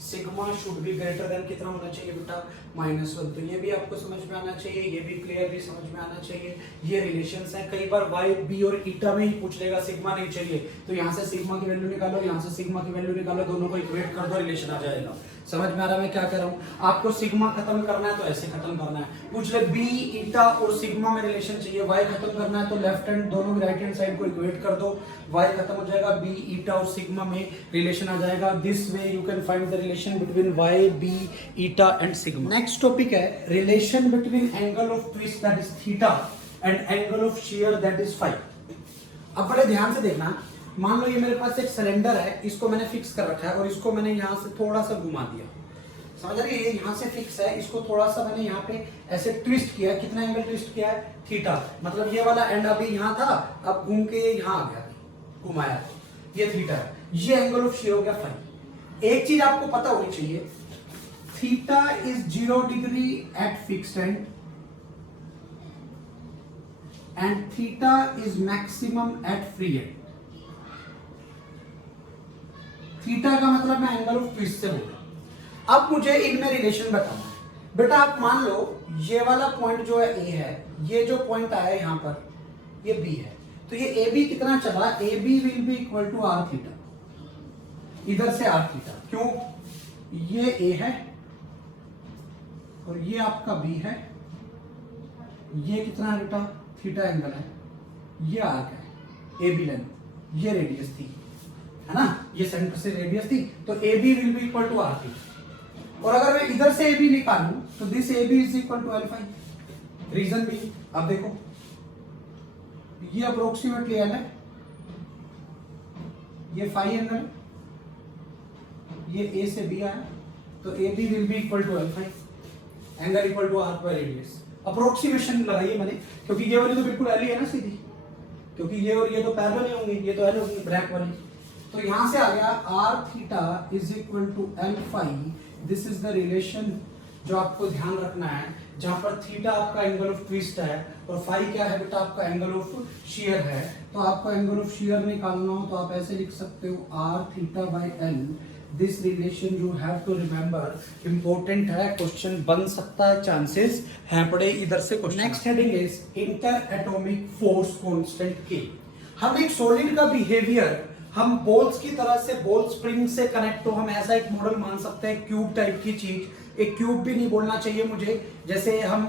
Sigma should be greater than कितना होना चाहिए बेटा? -1। तो ये भी आपको समझ में आना चाहिए, ये भी क्लियरली समझ में आना चाहिए। ये रिलेशंस हैं। कई बार y, b और ईटा में ही पूछ लेगा, सिग्मा नहीं चाहिए तो यहाँ से सिग्मा की वैल्यू निकालो, यहाँ से सिग्मा की वैल्यू निकालो, दोनों को इक्वेट कर दो, रिलेशन आ जाएगा। समझ में आ रहा है मैं क्या कर रहा हूँ? आपको सिग्मा खत्म करना है तो ऐसे खत्म करना है। पूछ ले बी, ईटा और सिग्मा में रिलेशन चाहिए, y खत्म करना है तो लेफ्ट हैंड दोनों राइट हैंड साइड को इक्वेट कर दो, y खत्म हो जाएगा, बी, ईटा और सिग्मा में रिलेशन आ जाएगा। This way you can find the relation between y, b, eta and sigma. Next topic है relation between angle of twist that is theta and angle of shear that is phi. अब बड़े ध्यान से देखना, मान लो ये मेरे पास एक सिलेंडर है, इसको मैंने फिक्स कर रखा है और इसको मैंने यहाँ से थोड़ा सा घुमा दिया, समझ रही है, ये यहाँ से फिक्स है, इसको थोड़ा सा मैंने यहाँ पे ऐसे ट्विस्ट किया, कितना एंगल ट्विस्ट किया है, थीटा, मतलब ये वाला एंड अभी यहाँ था, अब घूम के ये यहाँ आ गया, घुमाया, ये थीटा है, ये एंगल ऑफ शेयर हो गया फाई। एक चीज आपको पता होनी चाहिए, theta is 0 degree at fixed end theta is maximum at free end. Theta का मतलब मैं एंगल ऑफ ट्विस्ट से बोल रहा हूं। अब मुझे इनमें रिलेशन बताना है। बेटा आप मान लो ये वाला पॉइंट जो है ए है, ये जो पॉइंट आया यहां पर ये बी है, तो ये ए बी कितना चला, A B will be equal to R theta, इधर से आर थीटा, क्यों, ये ए है और ये आपका बी है, ये कितना है बेटा, थीटा एंगल है, ये आर का है, ए बी लेंथ, ये रेडियस थी, है ना, ये सेंटर से रेडियस थी, तो A B will be equal to R theta. और अगर मैं इधर से ए बी निकालूं तो this A B is equal to L phi. Reason भी, अब देखो ये अप्रोक्सीमेटली एल है, ये फाई एंगल, ये ए से बी आया, तो A B will be equal to L phi, angle equal to R by radius. Approximation लगाइए मैंने, क्योंकि ये वाली तो बिल्कुल एल ही है ना सीधी, क्योंकि ये और ये तो पैरेलल ही होंगे, ये तो एल होगी ब्लैक वाली, तो यहां से आ गया R theta is equal to L phi. This is the relation जो आपको ध्यान रखना है, जहां पर थीटा आपका एंगल ऑफ ट्विस्ट है और फाई क्या है बेटा, आपका एंगल ऑफ शियर है। तो आपको एंगल ऑफ शियर निकालना हो तो आप ऐसे लिख सकते हो R theta by L. This relation you have to remember, important है, क्वेश्चन बन सकता है, चांसेस हैं पड़े इधर से question. Next heading is inter atomic force constant के। हम एक सॉलिड का बिहेवियर हम बॉल्स की तरह से, बॉल स्प्रिंग से कनेक्ट हो, हम ऐसा एक मॉडल मान सकते हैं, क्यूब टाइप की चीज, एक क्यूब भी नहीं बोलना चाहिए मुझे, जैसे हम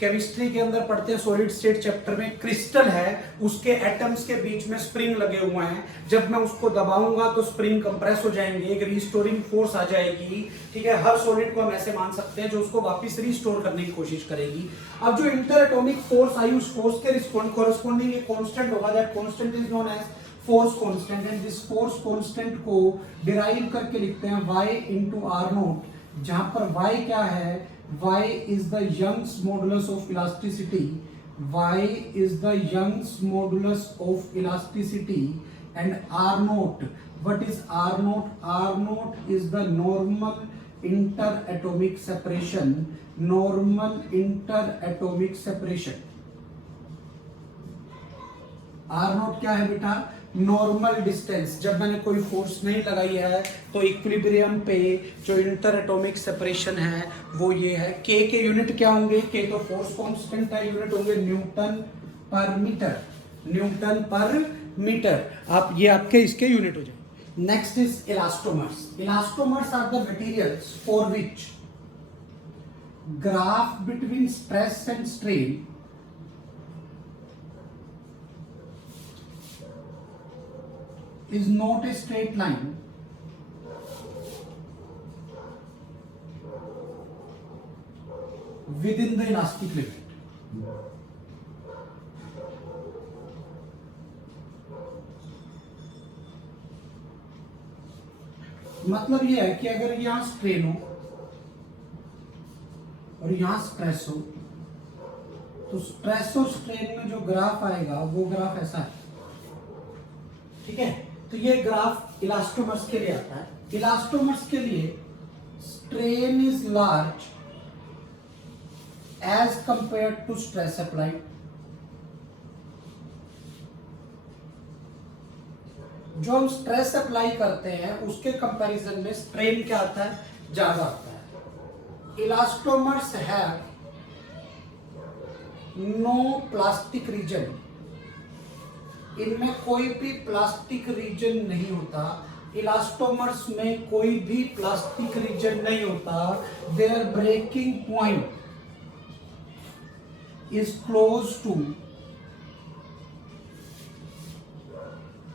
केमिस्ट्री के अंदर पढ़ते हैं सॉलिड स्टेट चैप्टर में, क्रिस्टल है, उसके एटम्स के बीच में स्प्रिंग लगे हुए हैं, जब मैं उसको दबाऊंगा तो स्प्रिंग कंप्रेस हो जाएंगे, एक रिस्टोरिंग फोर्स आ जाएगी, ठीक है। हर सॉलिड को हम ऐसे मान सकते हैं जो उसको वापस रिस्टोर करने की कोशिश करेगी। अब जो इंटर एटॉमिक फोर्स आई, उस फोर्स के कोरस्पॉन्डिंग एक कांस्टेंट होगा, that constant is known as force constant, and this force constant को डिराइव करके लिखते हैं y इंटू आर नोट, जहां पर y क्या है, y is the Young's modulus of elasticity, y is the Young's modulus of elasticity, and r naught, what is r naught, r naught is the normal interatomic separation, normal interatomic separation। R naught क्या है बेटा, normal distance, जब मैंने कोई force नहीं लगाई है तो इक्विलिब्रियम पे जो इंटर एटॉमिक सेपरेशन है वो ये है। के यूनिट क्या होंगे, के तो फोर्स कांस्टेंट है, यूनिट होंगे newton per metre, newton per metre, आप ये आपके इसके यूनिट हो जाए। Next is elastomers. Elastomers are the materials for which graph between stress and strain is not a straight line within the elastic limit। मतलब यह है कि अगर यहां स्ट्रेन हो और यहां स्ट्रेस हो, तो स्ट्रेस और स्ट्रेन में जो ग्राफ आएगा वो ग्राफ ऐसा है, ठीक है। तो ये ग्राफ इलास्टोमर्स के लिए आता है। इलास्टोमर्स के लिए strain is large as compare to stress applied. जो हम स्ट्रेस अप्लाई करते हैं उसके कंपैरिजन में स्ट्रेन क्या आता है, ज्यादा आता है। Elastomers have no plastic region, इनमें कोई भी प्लास्टिक रीजन नहीं होता, इलास्टोमर्स में कोई भी प्लास्टिक रीजन नहीं होता। Their breaking point is close to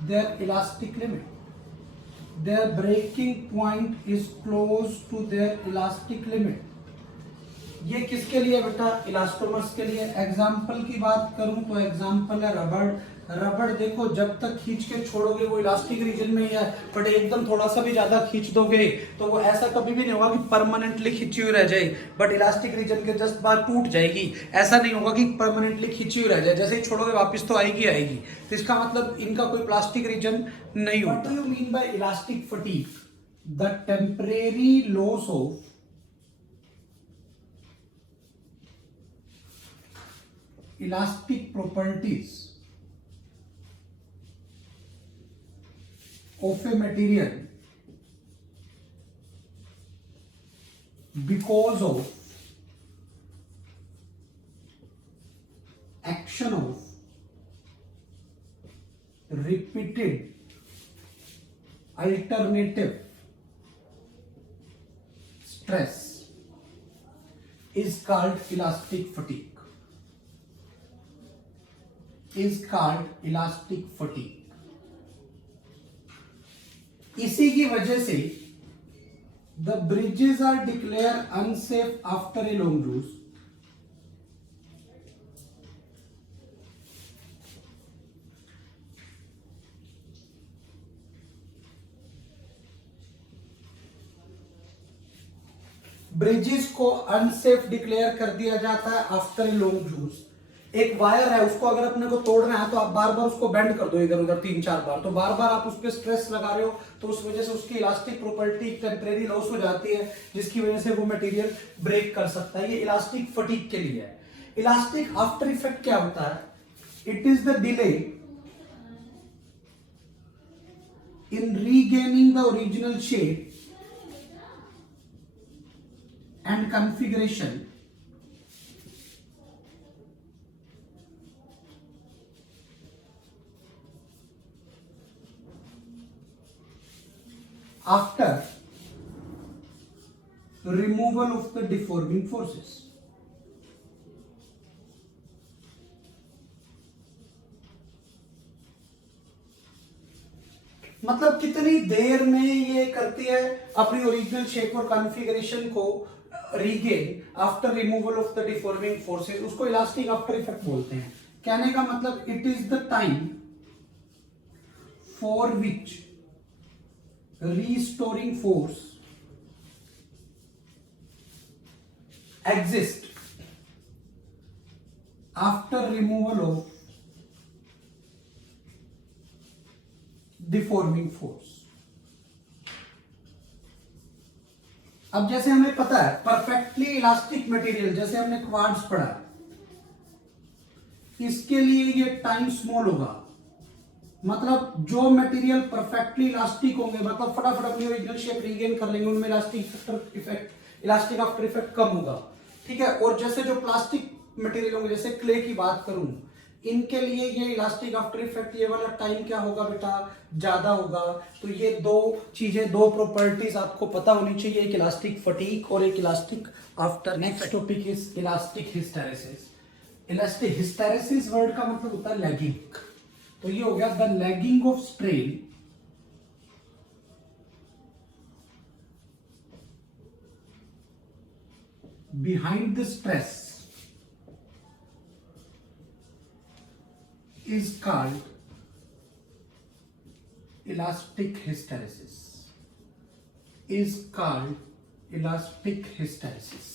their elastic limit, their breaking point is close to their elastic limit। ये किसके लिए बेटा, इलास्टोमर्स के लिए। एग्जाम्पल की बात करूं तो एग्जाम्पल है रबड़। रबड़ देखो जब तक खींच के छोड़ोगे वो इलास्टिक रीजन में ही है, बट एकदम थोड़ा सा भी ज्यादा खींच दोगे तो वो ऐसा कभी भी नहीं होगा कि परमानेंटली खींची हुई रह जाए, बट इलास्टिक रीजन के जस्ट बाद टूट जाएगी। ऐसा नहीं होगा कि परमानेंटली खींची हुई रह जाए, जैसे ही छोड़ोगे वापस तो आएगी आएगी। तो इसका मतलब इनका कोई प्लास्टिक रीजन नहीं होता। What do you mean by elastic fatigue? The temporary loss of elastic properties of a material because of action of repeated alternative stress is called elastic fatigue. Is called elastic fatigue. इसी की वजह से the bridges are declared unsafe after a long use. Bridges को unsafe declare कर दिया जाता है after a long use. एक वायर है उसको अगर अपने को तोड़ना है तो आप बार बार उसको बेंड कर दो इधर उधर 3-4 बार, तो बार बार आप उस पर स्ट्रेस लगा रहे हो तो उस वजह से उसकी इलास्टिक प्रॉपर्टी टेम्परेरी लॉस हो जाती है, जिसकी वजह से वो मटेरियल ब्रेक कर सकता है। ये इलास्टिक फटीग के लिए है। इलास्टिक आफ्टर इफेक्ट क्या होता है? It is the delay in regaining the original shape and configuration after removal of the deforming forces. मतलब कितनी देर में ये करती है अपनी ओरिजिनल शेप और कॉन्फ़िगरेशन को regain after removal of the deforming forces, उसको इलास्टिक आफ्टर इफेक्ट बोलते हैं। कहने का मतलब it is the time for which restoring force exist after removal of deforming force. अब जैसे हमें पता है परफेक्टली इलास्टिक मटेरियल, जैसे हमने क्वार्ट्ज पढ़ा, इसके लिए ये टाइम स्मॉल होगा। मतलब जो मटेरियल परफेक्टली इलास्टिक होंगे, मतलब फटाफट अपनी ओरिजिनल शेप रीगेन कर लेंगे, उनमें इलास्टिक आफ्टर इफेक्ट कम होगा, ठीक है। और जैसे जो प्लास्टिक मटेरियल होंगे, जैसे क्ले की बात करूं, इनके लिए ये इलास्टिक आफ्टर इफेक्ट ये वाला टाइम क्या होगा बेटा, ज्यादा होगा। तो ये दो चीजें, दो प्रॉपर्टीज आपको पता होनी चाहिए, एक इलास्टिक फटीग और एक elastic after. Next topic is elastic hysteresis. Elastic hysteresis word का मतलब होता है लैगिंग। तो ये हो गया the lagging of strain behind the stress is called elastic hysteresis. Is called elastic hysteresis.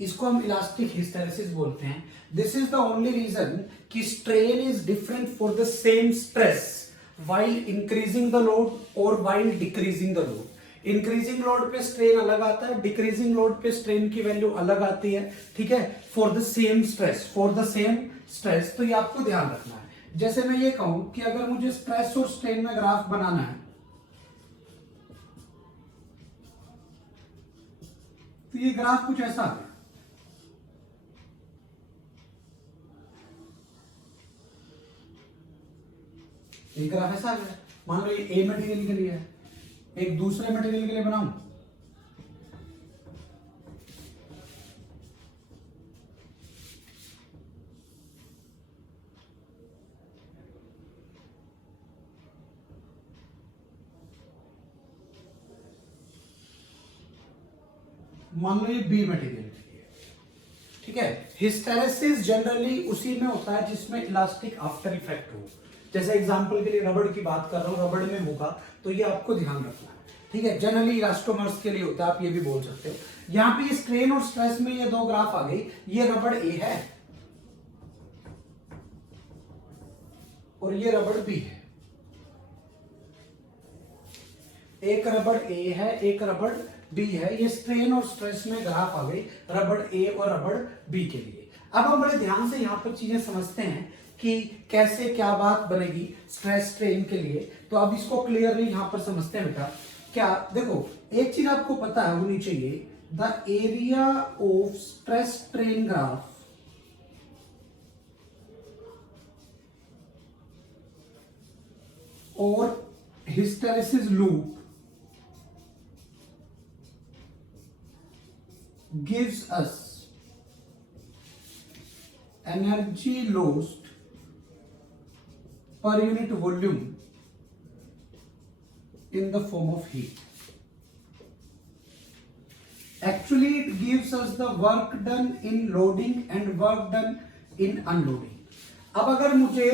इसको हम इलास्टिक हिस्टेरेसिस बोलते हैं। This is the only reason कि strain is different for the same stress while increasing the load और while decreasing the load. Increasing load पे strain अलग आता है, डिक्रीजिंग लोड पे स्ट्रेन की वैल्यू अलग आती है, ठीक है, for the same stress, for the same stress. तो ये आपको ध्यान रखना है। जैसे मैं ये कहूं कि अगर मुझे स्ट्रेस और स्ट्रेन में ग्राफ बनाना है तो ये ग्राफ कुछ ऐसा है। एक ग्राफ ऐसा है, मान लो ये ए मटेरियल के लिए है, एक दूसरे मटेरियल के लिए बनाऊं, मान लो ये बी मटेरियल के लिए, हिस्टेरेसिस जनरली उसी में होता है जिसमें इलास्टिक आफ्टर इफेक्ट हो। जैसे एग्जांपल के लिए रबड़ की बात कर रहा हूँ, रबड़ में होगा तो ये आपको ध्यान रखना है, ठीक है। जनरली इलास्टोमर्स के लिए होता है, आप ये भी बोल सकते हो। यहाँ पे स्ट्रेन और स्ट्रेस में ये दो ग्राफ आ गई, ये रबड़ ए है और ये रबड़ बी है। एक रबड़ ए है, एक रबड़ बी है। ये स्ट्रेन और स्ट्रेस में ग्राफ आ गई रबड़ ए और रबड़ बी के लिए। अब हम बड़े ध्यान से यहाँ पर चीजें समझते हैं कि कैसे क्या बात बनेगी स्ट्रेस स्ट्रेन के लिए। तो अब इसको क्लियरली यहाँ पर समझते हैं बेटा। क्या देखो, एक चीज आपको पता है होनी चाहिए, the area of stress strain graph और hysteresis loop gives us energy lost per unit volume in the form of heat. Actually it gives us the work done in loading and work done in unloading. अब अगर मुझे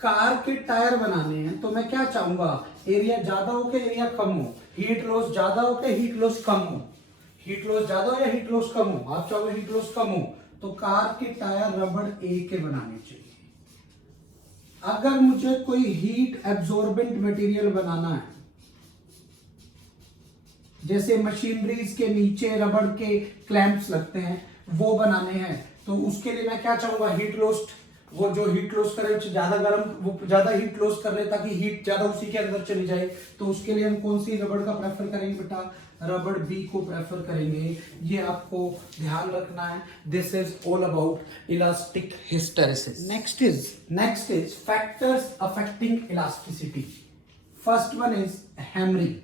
car के tyre बनाने हैं तो मैं क्या चाहूंगा, एरिया ज्यादा हो के एरिया कम हो, हीट लॉस ज्यादा हो के हीट लॉस कम हो, हीट लॉस ज्यादा हो या हीट लॉस कम हो। आप चाहोगे हीट लॉस कम हो तो कार के टायर रबड़ ए के बनाने चाहिए। अगर मुझे कोई हीट एब्जॉर्बेंट मटेरियल बनाना है, जैसे मशीनरीज के नीचे रबड़ के क्लैंप्स लगते हैं, वो बनाने हैं, तो उसके लिए मैं क्या चाहूंगा, हीट लॉस। वो जो हीट लॉस करे ज्यादा गर्म, वो ज्यादा हीट लॉस कर ले ताकि हीट ज्यादा उसी के अंदर चली जाए। तो उसके लिए हम कौन सी रबड़ का प्रेफर करेंगे बेटा, रबड़ बी को प्रेफर करेंगे। ये आपको ध्यान रखना है। This is all about elastic hysteresis. Next is factors affecting elasticity. First one is hammering.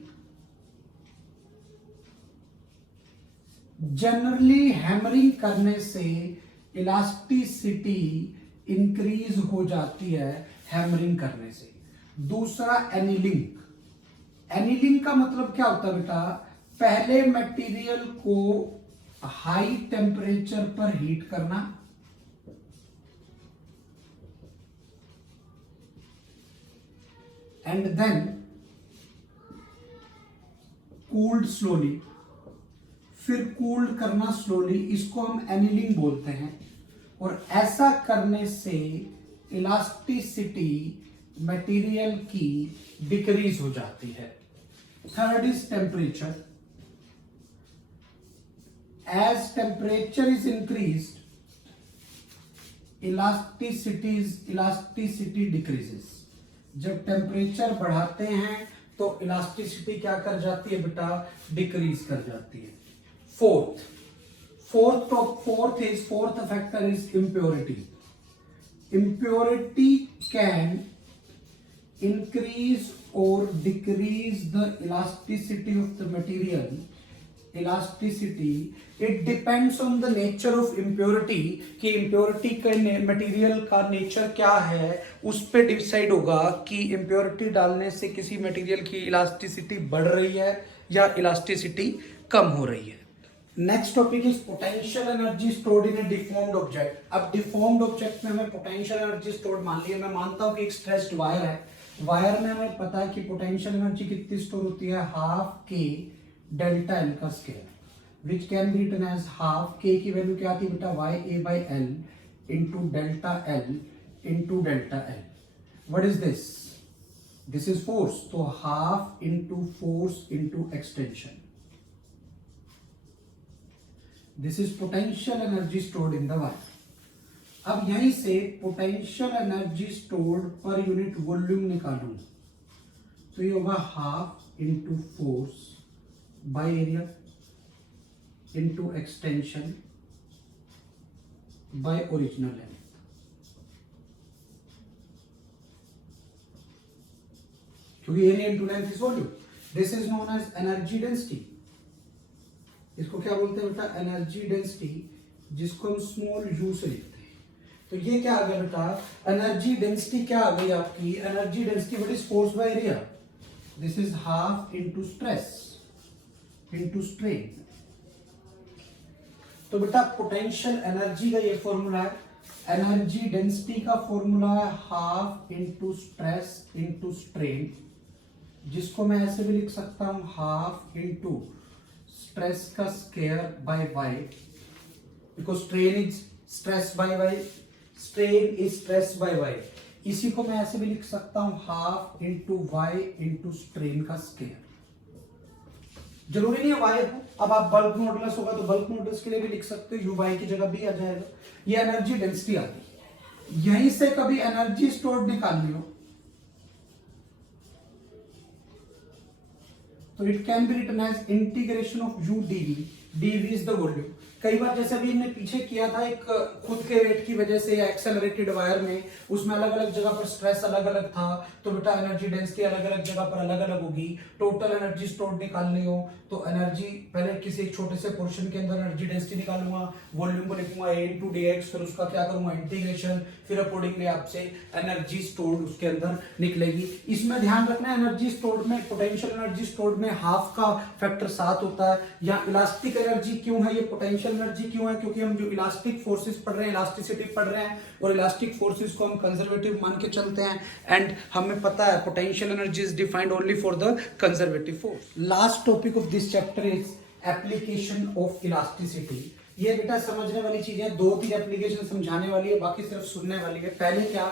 Generally hammering करने से इलास्टिसिटी इंक्रीज हो जाती है, हैमरिंग करने से। दूसरा एनीलिंग। एनीलिंग का मतलब क्या होता है बेटा, पहले मटेरियल को हाई टेम्परेचर पर हीट करना, एंड देन कूल्ड स्लोली, फिर कूल्ड करना स्लोली, इसको हम एनीलिंग बोलते हैं। और ऐसा करने से इलास्टिसिटी मटेरियल की डिक्रीज हो जाती है। Third is temperature. As temperature is increased, elasticity decreases. जब टेम्परेचर बढ़ाते हैं तो इलास्टिसिटी क्या कर जाती है बेटा, डिक्रीज कर जाती है। Fourth factor is impurity. Impurity can increase or decrease the elasticity of the material. Elasticity, it depends on the nature of impurity, कि impurity का मटेरियल का नेचर क्या है, उस पे डिसाइड होगा कि impurity डालने से किसी मटेरियल की इलास्टिसिटी बढ़ रही है या इलास्टिसिटी कम हो रही है। Next topic is potential energy stored in A deformed object. अब डिफॉर्म्ड ऑब्जेक्ट में हमें पोटेंशियल एनर्जी स्टोर्ड मान लिया, मैं मानता हूं कि एक स्ट्रेस्ड वायर है, वायर में हमें पता है कि पोटेंशियल एनर्जी कितनी स्टोर होती है, हाफ के डेल्टा एल का square, which can be written as half K की वैल्यू क्या आती है बेटा, Y A by L into delta L into delta L. What is this, this is force, तो half into force into extension. This is potential energy stored in the wire. अब यहीं से potential energy stored per unit volume निकालूं तो ये होगा half into force by area into extension by original length. क्योंकि area into length is volume. This is known as energy density. इसको क्या बोलते हैं बेटा, एनर्जी डेंसिटी, जिसको हम स्मॉल यू से लिखते हैं। तो ये क्या आ गया बेटा, एनर्जी डेंसिटी क्या आ गई आपकी, energy density what is force by area, this is half into stress into strain. तो बेटा पोटेंशियल एनर्जी का ये फॉर्मूला है, एनर्जी डेंसिटी का फॉर्मूला है half into stress into strain, जिसको मैं ऐसे भी लिख सकता हूं हाफ इंटू स्ट्रेस का square by Y, because strain is stress by Y, strain is stress by Y. इसी को मैं ऐसे भी लिख सकता हूं half into Y into strain का स्क्वायर। जरूरी नहीं है वाई हो, अब आप बल्क मॉडुलस होगा तो बल्क मॉडुलस के लिए भी लिख सकते हो, यू वाई की जगह भी आ जाएगा। ये एनर्जी डेंसिटी आती है। यहीं से कभी एनर्जी स्टोर्ड निकालनी हो तो it can be written as integration of U d V, d V is the volume. कई बार जैसे अभी हमने पीछे किया था एक खुद के वेट की वजह से या एक्सेलरेटेड वायर में, उसमें अलग अलग जगह पर स्ट्रेस अलग अलग था, तो बेटा एनर्जी डेंसिटी अलग अलग जगह पर अलग अलग होगी। टोटल एनर्जी स्टोर्ड निकालनी हो तो एनर्जी पहले किसी एक छोटे से पोर्शन के अंदर एनर्जी डेंसिटी निकालूंगा, वॉल्यूम को लिखूंगा a इंटू डी एक्स, फिर उसका क्या करूंगा इंटीग्रेशन, फिर अकॉर्डिंगली आपसे एनर्जी स्टोर्ड उसके अंदर निकलेगी। इसमें ध्यान रखना एनर्जी स्टोर्ड में, पोटेंशियल एनर्जी स्टोर्ड में हाफ का फैक्टर 7 होता है। या इलास्टिक एनर्जी क्यों है, ये पोटेंशियल एनर्जी क्यों है, क्योंकि हम जो इलास्टिक फोर्सेस पढ़ रहे हैं, इलास्टिसिटी पढ़ रहे हैं, और इलास्टिक फोर्सेस को हम कंजर्वेटिव मान के चलते हैं, एंड हमें पता है potential energy is defined only for the conservative force. Last topic of this chapter is application of elasticity. ये बेटा समझने वाली चीज है, 2-3 एप्लीकेशन समझाने वाली है, बाकी सिर्फ सुनने वाली है। पहले क्या,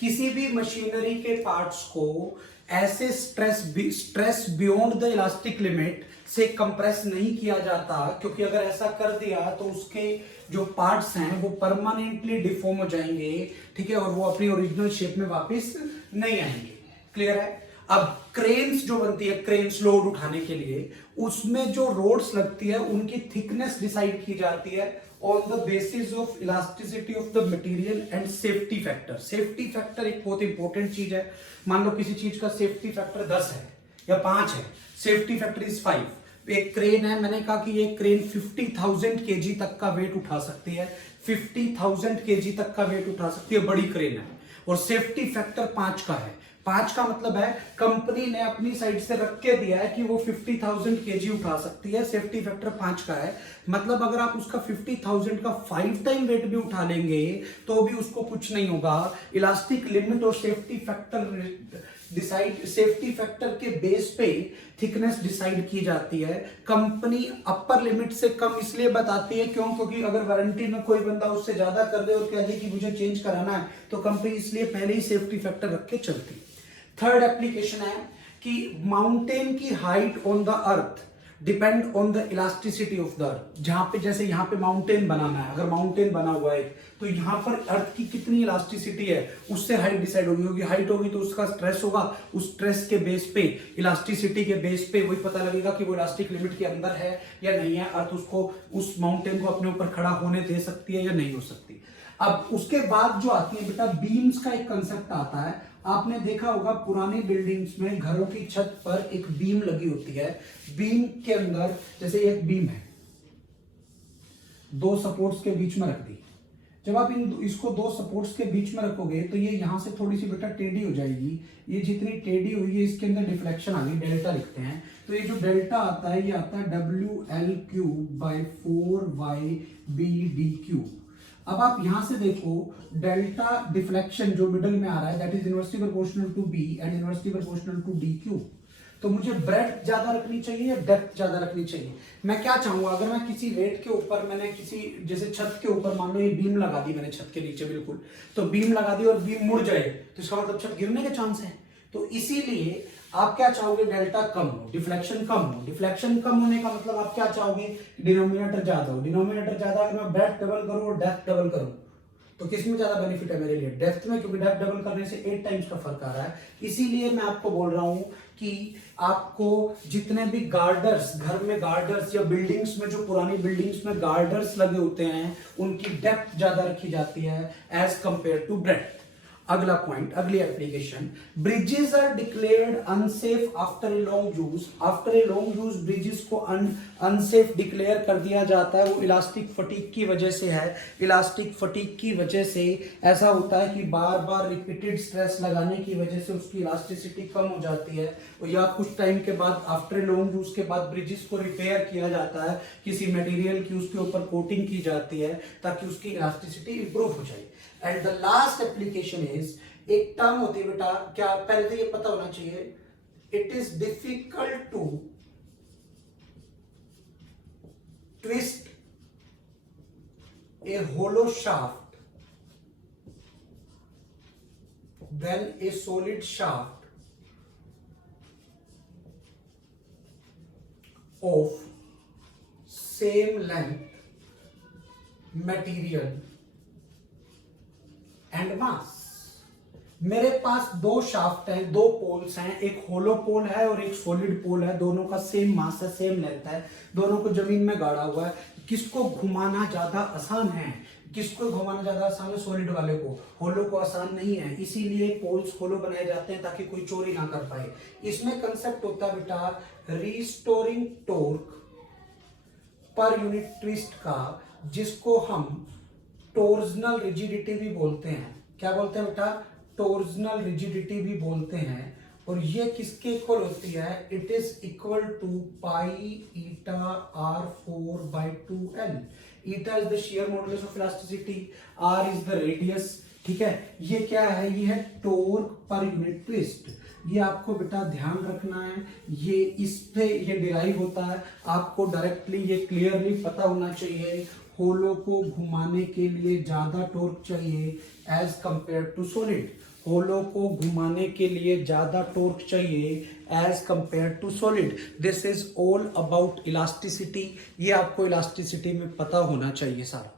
किसी भी मशीनरी के पार्ट्स को ऐसे stress beyond the elastic limit से कंप्रेस नहीं किया जाता, क्योंकि अगर ऐसा कर दिया तो उसके जो पार्ट्स हैं वो परमानेंटली डिफॉर्म हो जाएंगे, ठीक है, और वो अपनी ओरिजिनल शेप में वापस नहीं आएंगे। क्लियर है। अब क्रेन्स जो बनती है, क्रेन्स लोड उठाने के लिए, उसमें जो रोड्स लगती है उनकी थिकनेस डिसाइड की जाती है on the basis of elasticity of the material and safety factor. Safety factor एक बहुत इंपॉर्टेंट चीज है। मान लो किसी चीज का सेफ्टी फैक्टर 10 है या 5 है, सेफ्टी फैक्टर इज 5। एक क्रेन है, मैंने कहा कि ये क्रेन 50,000 केजी तक का वेट उठा सकती है, 50,000 केजी तक का वेट उठा सकती है, बड़ी क्रेन है, और सेफ्टी फैक्टर 5 का है। 5 का मतलब है कंपनी ने अपनी साइड से रख के दिया है कि वो 50,000 केजी उठा सकती है, सेफ्टी फैक्टर 5 का है। मतलब अगर आप उसका 50,000 का 5 टाइम वेट भी उठा लेंगे तो भी उसको कुछ नहीं होगा। इलास्टिक लिमिट और सेफ्टी फैक्टर के बेस पे थिकनेस डिसाइड की जाती है। कंपनी अपर लिमिट से कम इसलिए बताती है क्यों, क्योंकि अगर वारंटी में कोई बंदा उससे ज्यादा कर दे और कह दे कि मुझे चेंज कराना है तो कंपनी इसलिए पहले ही सेफ्टी फैक्टर रख के चलती है। थर्ड एप्लीकेशन है कि माउंटेन की height on the earth depend on the elasticity of the earth. जहां पे जैसे यहाँ पे माउंटेन बनाना है, अगर माउंटेन बना हुआ है तो यहाँ पर अर्थ की कितनी इलास्टिसिटी है उससे हाइट डिसाइड होगी, क्योंकि हाइट होगी तो उसका स्ट्रेस होगा, उस स्ट्रेस के बेस पे, इलास्टिसिटी के बेस पे वही पता लगेगा कि वो इलास्टिक लिमिट के अंदर है या नहीं है, अर्थ उसको, उस माउंटेन को अपने ऊपर खड़ा होने दे सकती है या नहीं हो सकती। अब उसके बाद जो आती है बेटा बीम्स का एक कंसेप्ट आता है। आपने देखा होगा पुरानी बिल्डिंग्स में घरों की छत पर एक बीम लगी होती है। बीम के अंदर जैसे एक बीम है, 2 सपोर्ट्स के बीच में रख दी। जब आप इसको 2 सपोर्ट्स के बीच में रखोगे तो ये यहां से थोड़ी सी बेटा टेढ़ी हो जाएगी। ये जितनी टेढ़ी हुई है इसके अंदर डिफ्लेक्शन आ गई, डेल्टा लिखते हैं। तो ये जो डेल्टा आता है ये आता है WL³/4YBD³। अब आप यहां से देखो डेल्टा डिफ्लेक्शन जो मिडल में आ रहा है that is inversely proportional to B and inversely proportional to D³। तो मुझे ब्रेड्थ ज्यादा रखनी चाहिए या डेप्थ ज्यादा रखनी चाहिए? मैं क्या चाहूंगा, अगर मैं किसी वेट के ऊपर, मैंने किसी जैसे छत के ऊपर मान लो ये बीम लगा दी मैंने छत के नीचे बिल्कुल, तो बीम लगा दी और बीम मुड़ जाए तो इसका मतलब छत गिरने के चांस है। तो इसीलिए आप क्या चाहोगे, डेल्टा कम हो, डिफ्लेक्शन कम हो। डिफ्लेक्शन कम होने का मतलब आप क्या चाहोगे, डिनोमिनेटर ज्यादा हो। डिनोमिनेटर ज्यादा, अगर मैं ब्रेड्थ डबल करूं और डेप्थ डबल करूं तो किसमें ज्यादा बेनिफिट है मेरे लिए, डेप्थ में, क्योंकि डेप्थ डबल करने से 8 टाइम्स का फर्क आ रहा है। इसीलिए मैं आपको बोल रहा हूं कि आपको जितने भी गार्डर्स, घर में गार्डर्स या बिल्डिंग्स में, जो पुरानी बिल्डिंग्स में गार्डर्स लगे होते हैं, उनकी डेप्थ ज्यादा रखी जाती है एज कंपेयर टू ब्रेड्थ। अगला पॉइंट, अगली application, bridges are declared unsafe after a long use. After a long use bridges को अनसेफ डिक्लेयर कर दिया जाता है, वो इलास्टिक फटीग की वजह से है। इलास्टिक फटीग की वजह से ऐसा होता है कि बार बार रिपीटेड स्ट्रेस लगाने की वजह से उसकी इलास्टिसिटी कम हो जाती है, या कुछ टाइम के बाद आफ्टर ए लॉन्ग यूज के बाद ब्रिजेस को रिपेयर किया जाता है, किसी मटेरियल की उसके ऊपर कोटिंग की जाती है ताकि उसकी इलास्टिसिटी इंप्रूव हो जाए। And the last application is, एक टर्म होती है बेटा, क्या पहले तो ये पता होना चाहिए, it is difficult to twist a hollow shaft then a solid shaft of same length material and mass. मेरे पास दो शाफ्ट हैं, दो पोल्स हैं, एक होलो पोल है और एक सॉलिड पोल है, दोनों का सेम मास है, सेम लेंथ है, दोनों को जमीन में गाड़ा हुआ है। किसको घुमाना ज्यादा आसान है? किसको घुमाना ज्यादा आसान है? सॉलिड वाले को। होलो को आसान नहीं है, इसीलिए पोल्स होलो बनाए जाते हैं ताकि कोई चोरी ना कर पाए। इसमें कंसेप्ट होता है बेटा restoring torque per unit twist का, जिसको हम टॉर्जनल रिजिडिटी भी बोलते हैं। क्या बोलते हैं बेटा? टॉर्जनल रिजिडिटी भी बोलते हैं। और ये किसके इक्वल होती है? It is equal to pi eta r4/2l। Eta is the shear modulus of elasticity, r is the radius. ठीक है, ये क्या है? ये है टॉर्क पर यूनिट ट्विस्ट। ये आपको बेटा ध्यान रखना है, ये इस पे ये डिराइव होता है। आपको डायरेक्टली ये क्लियरली पता होना चाहिए, होलो को घुमाने के लिए ज्यादा टॉर्क चाहिए as compare to solid. Hollow को घुमाने के लिए ज्यादा टॉर्क चाहिए as compare to solid. This is all about elasticity. ये आपको इलास्टिसिटी में पता होना चाहिए सारा।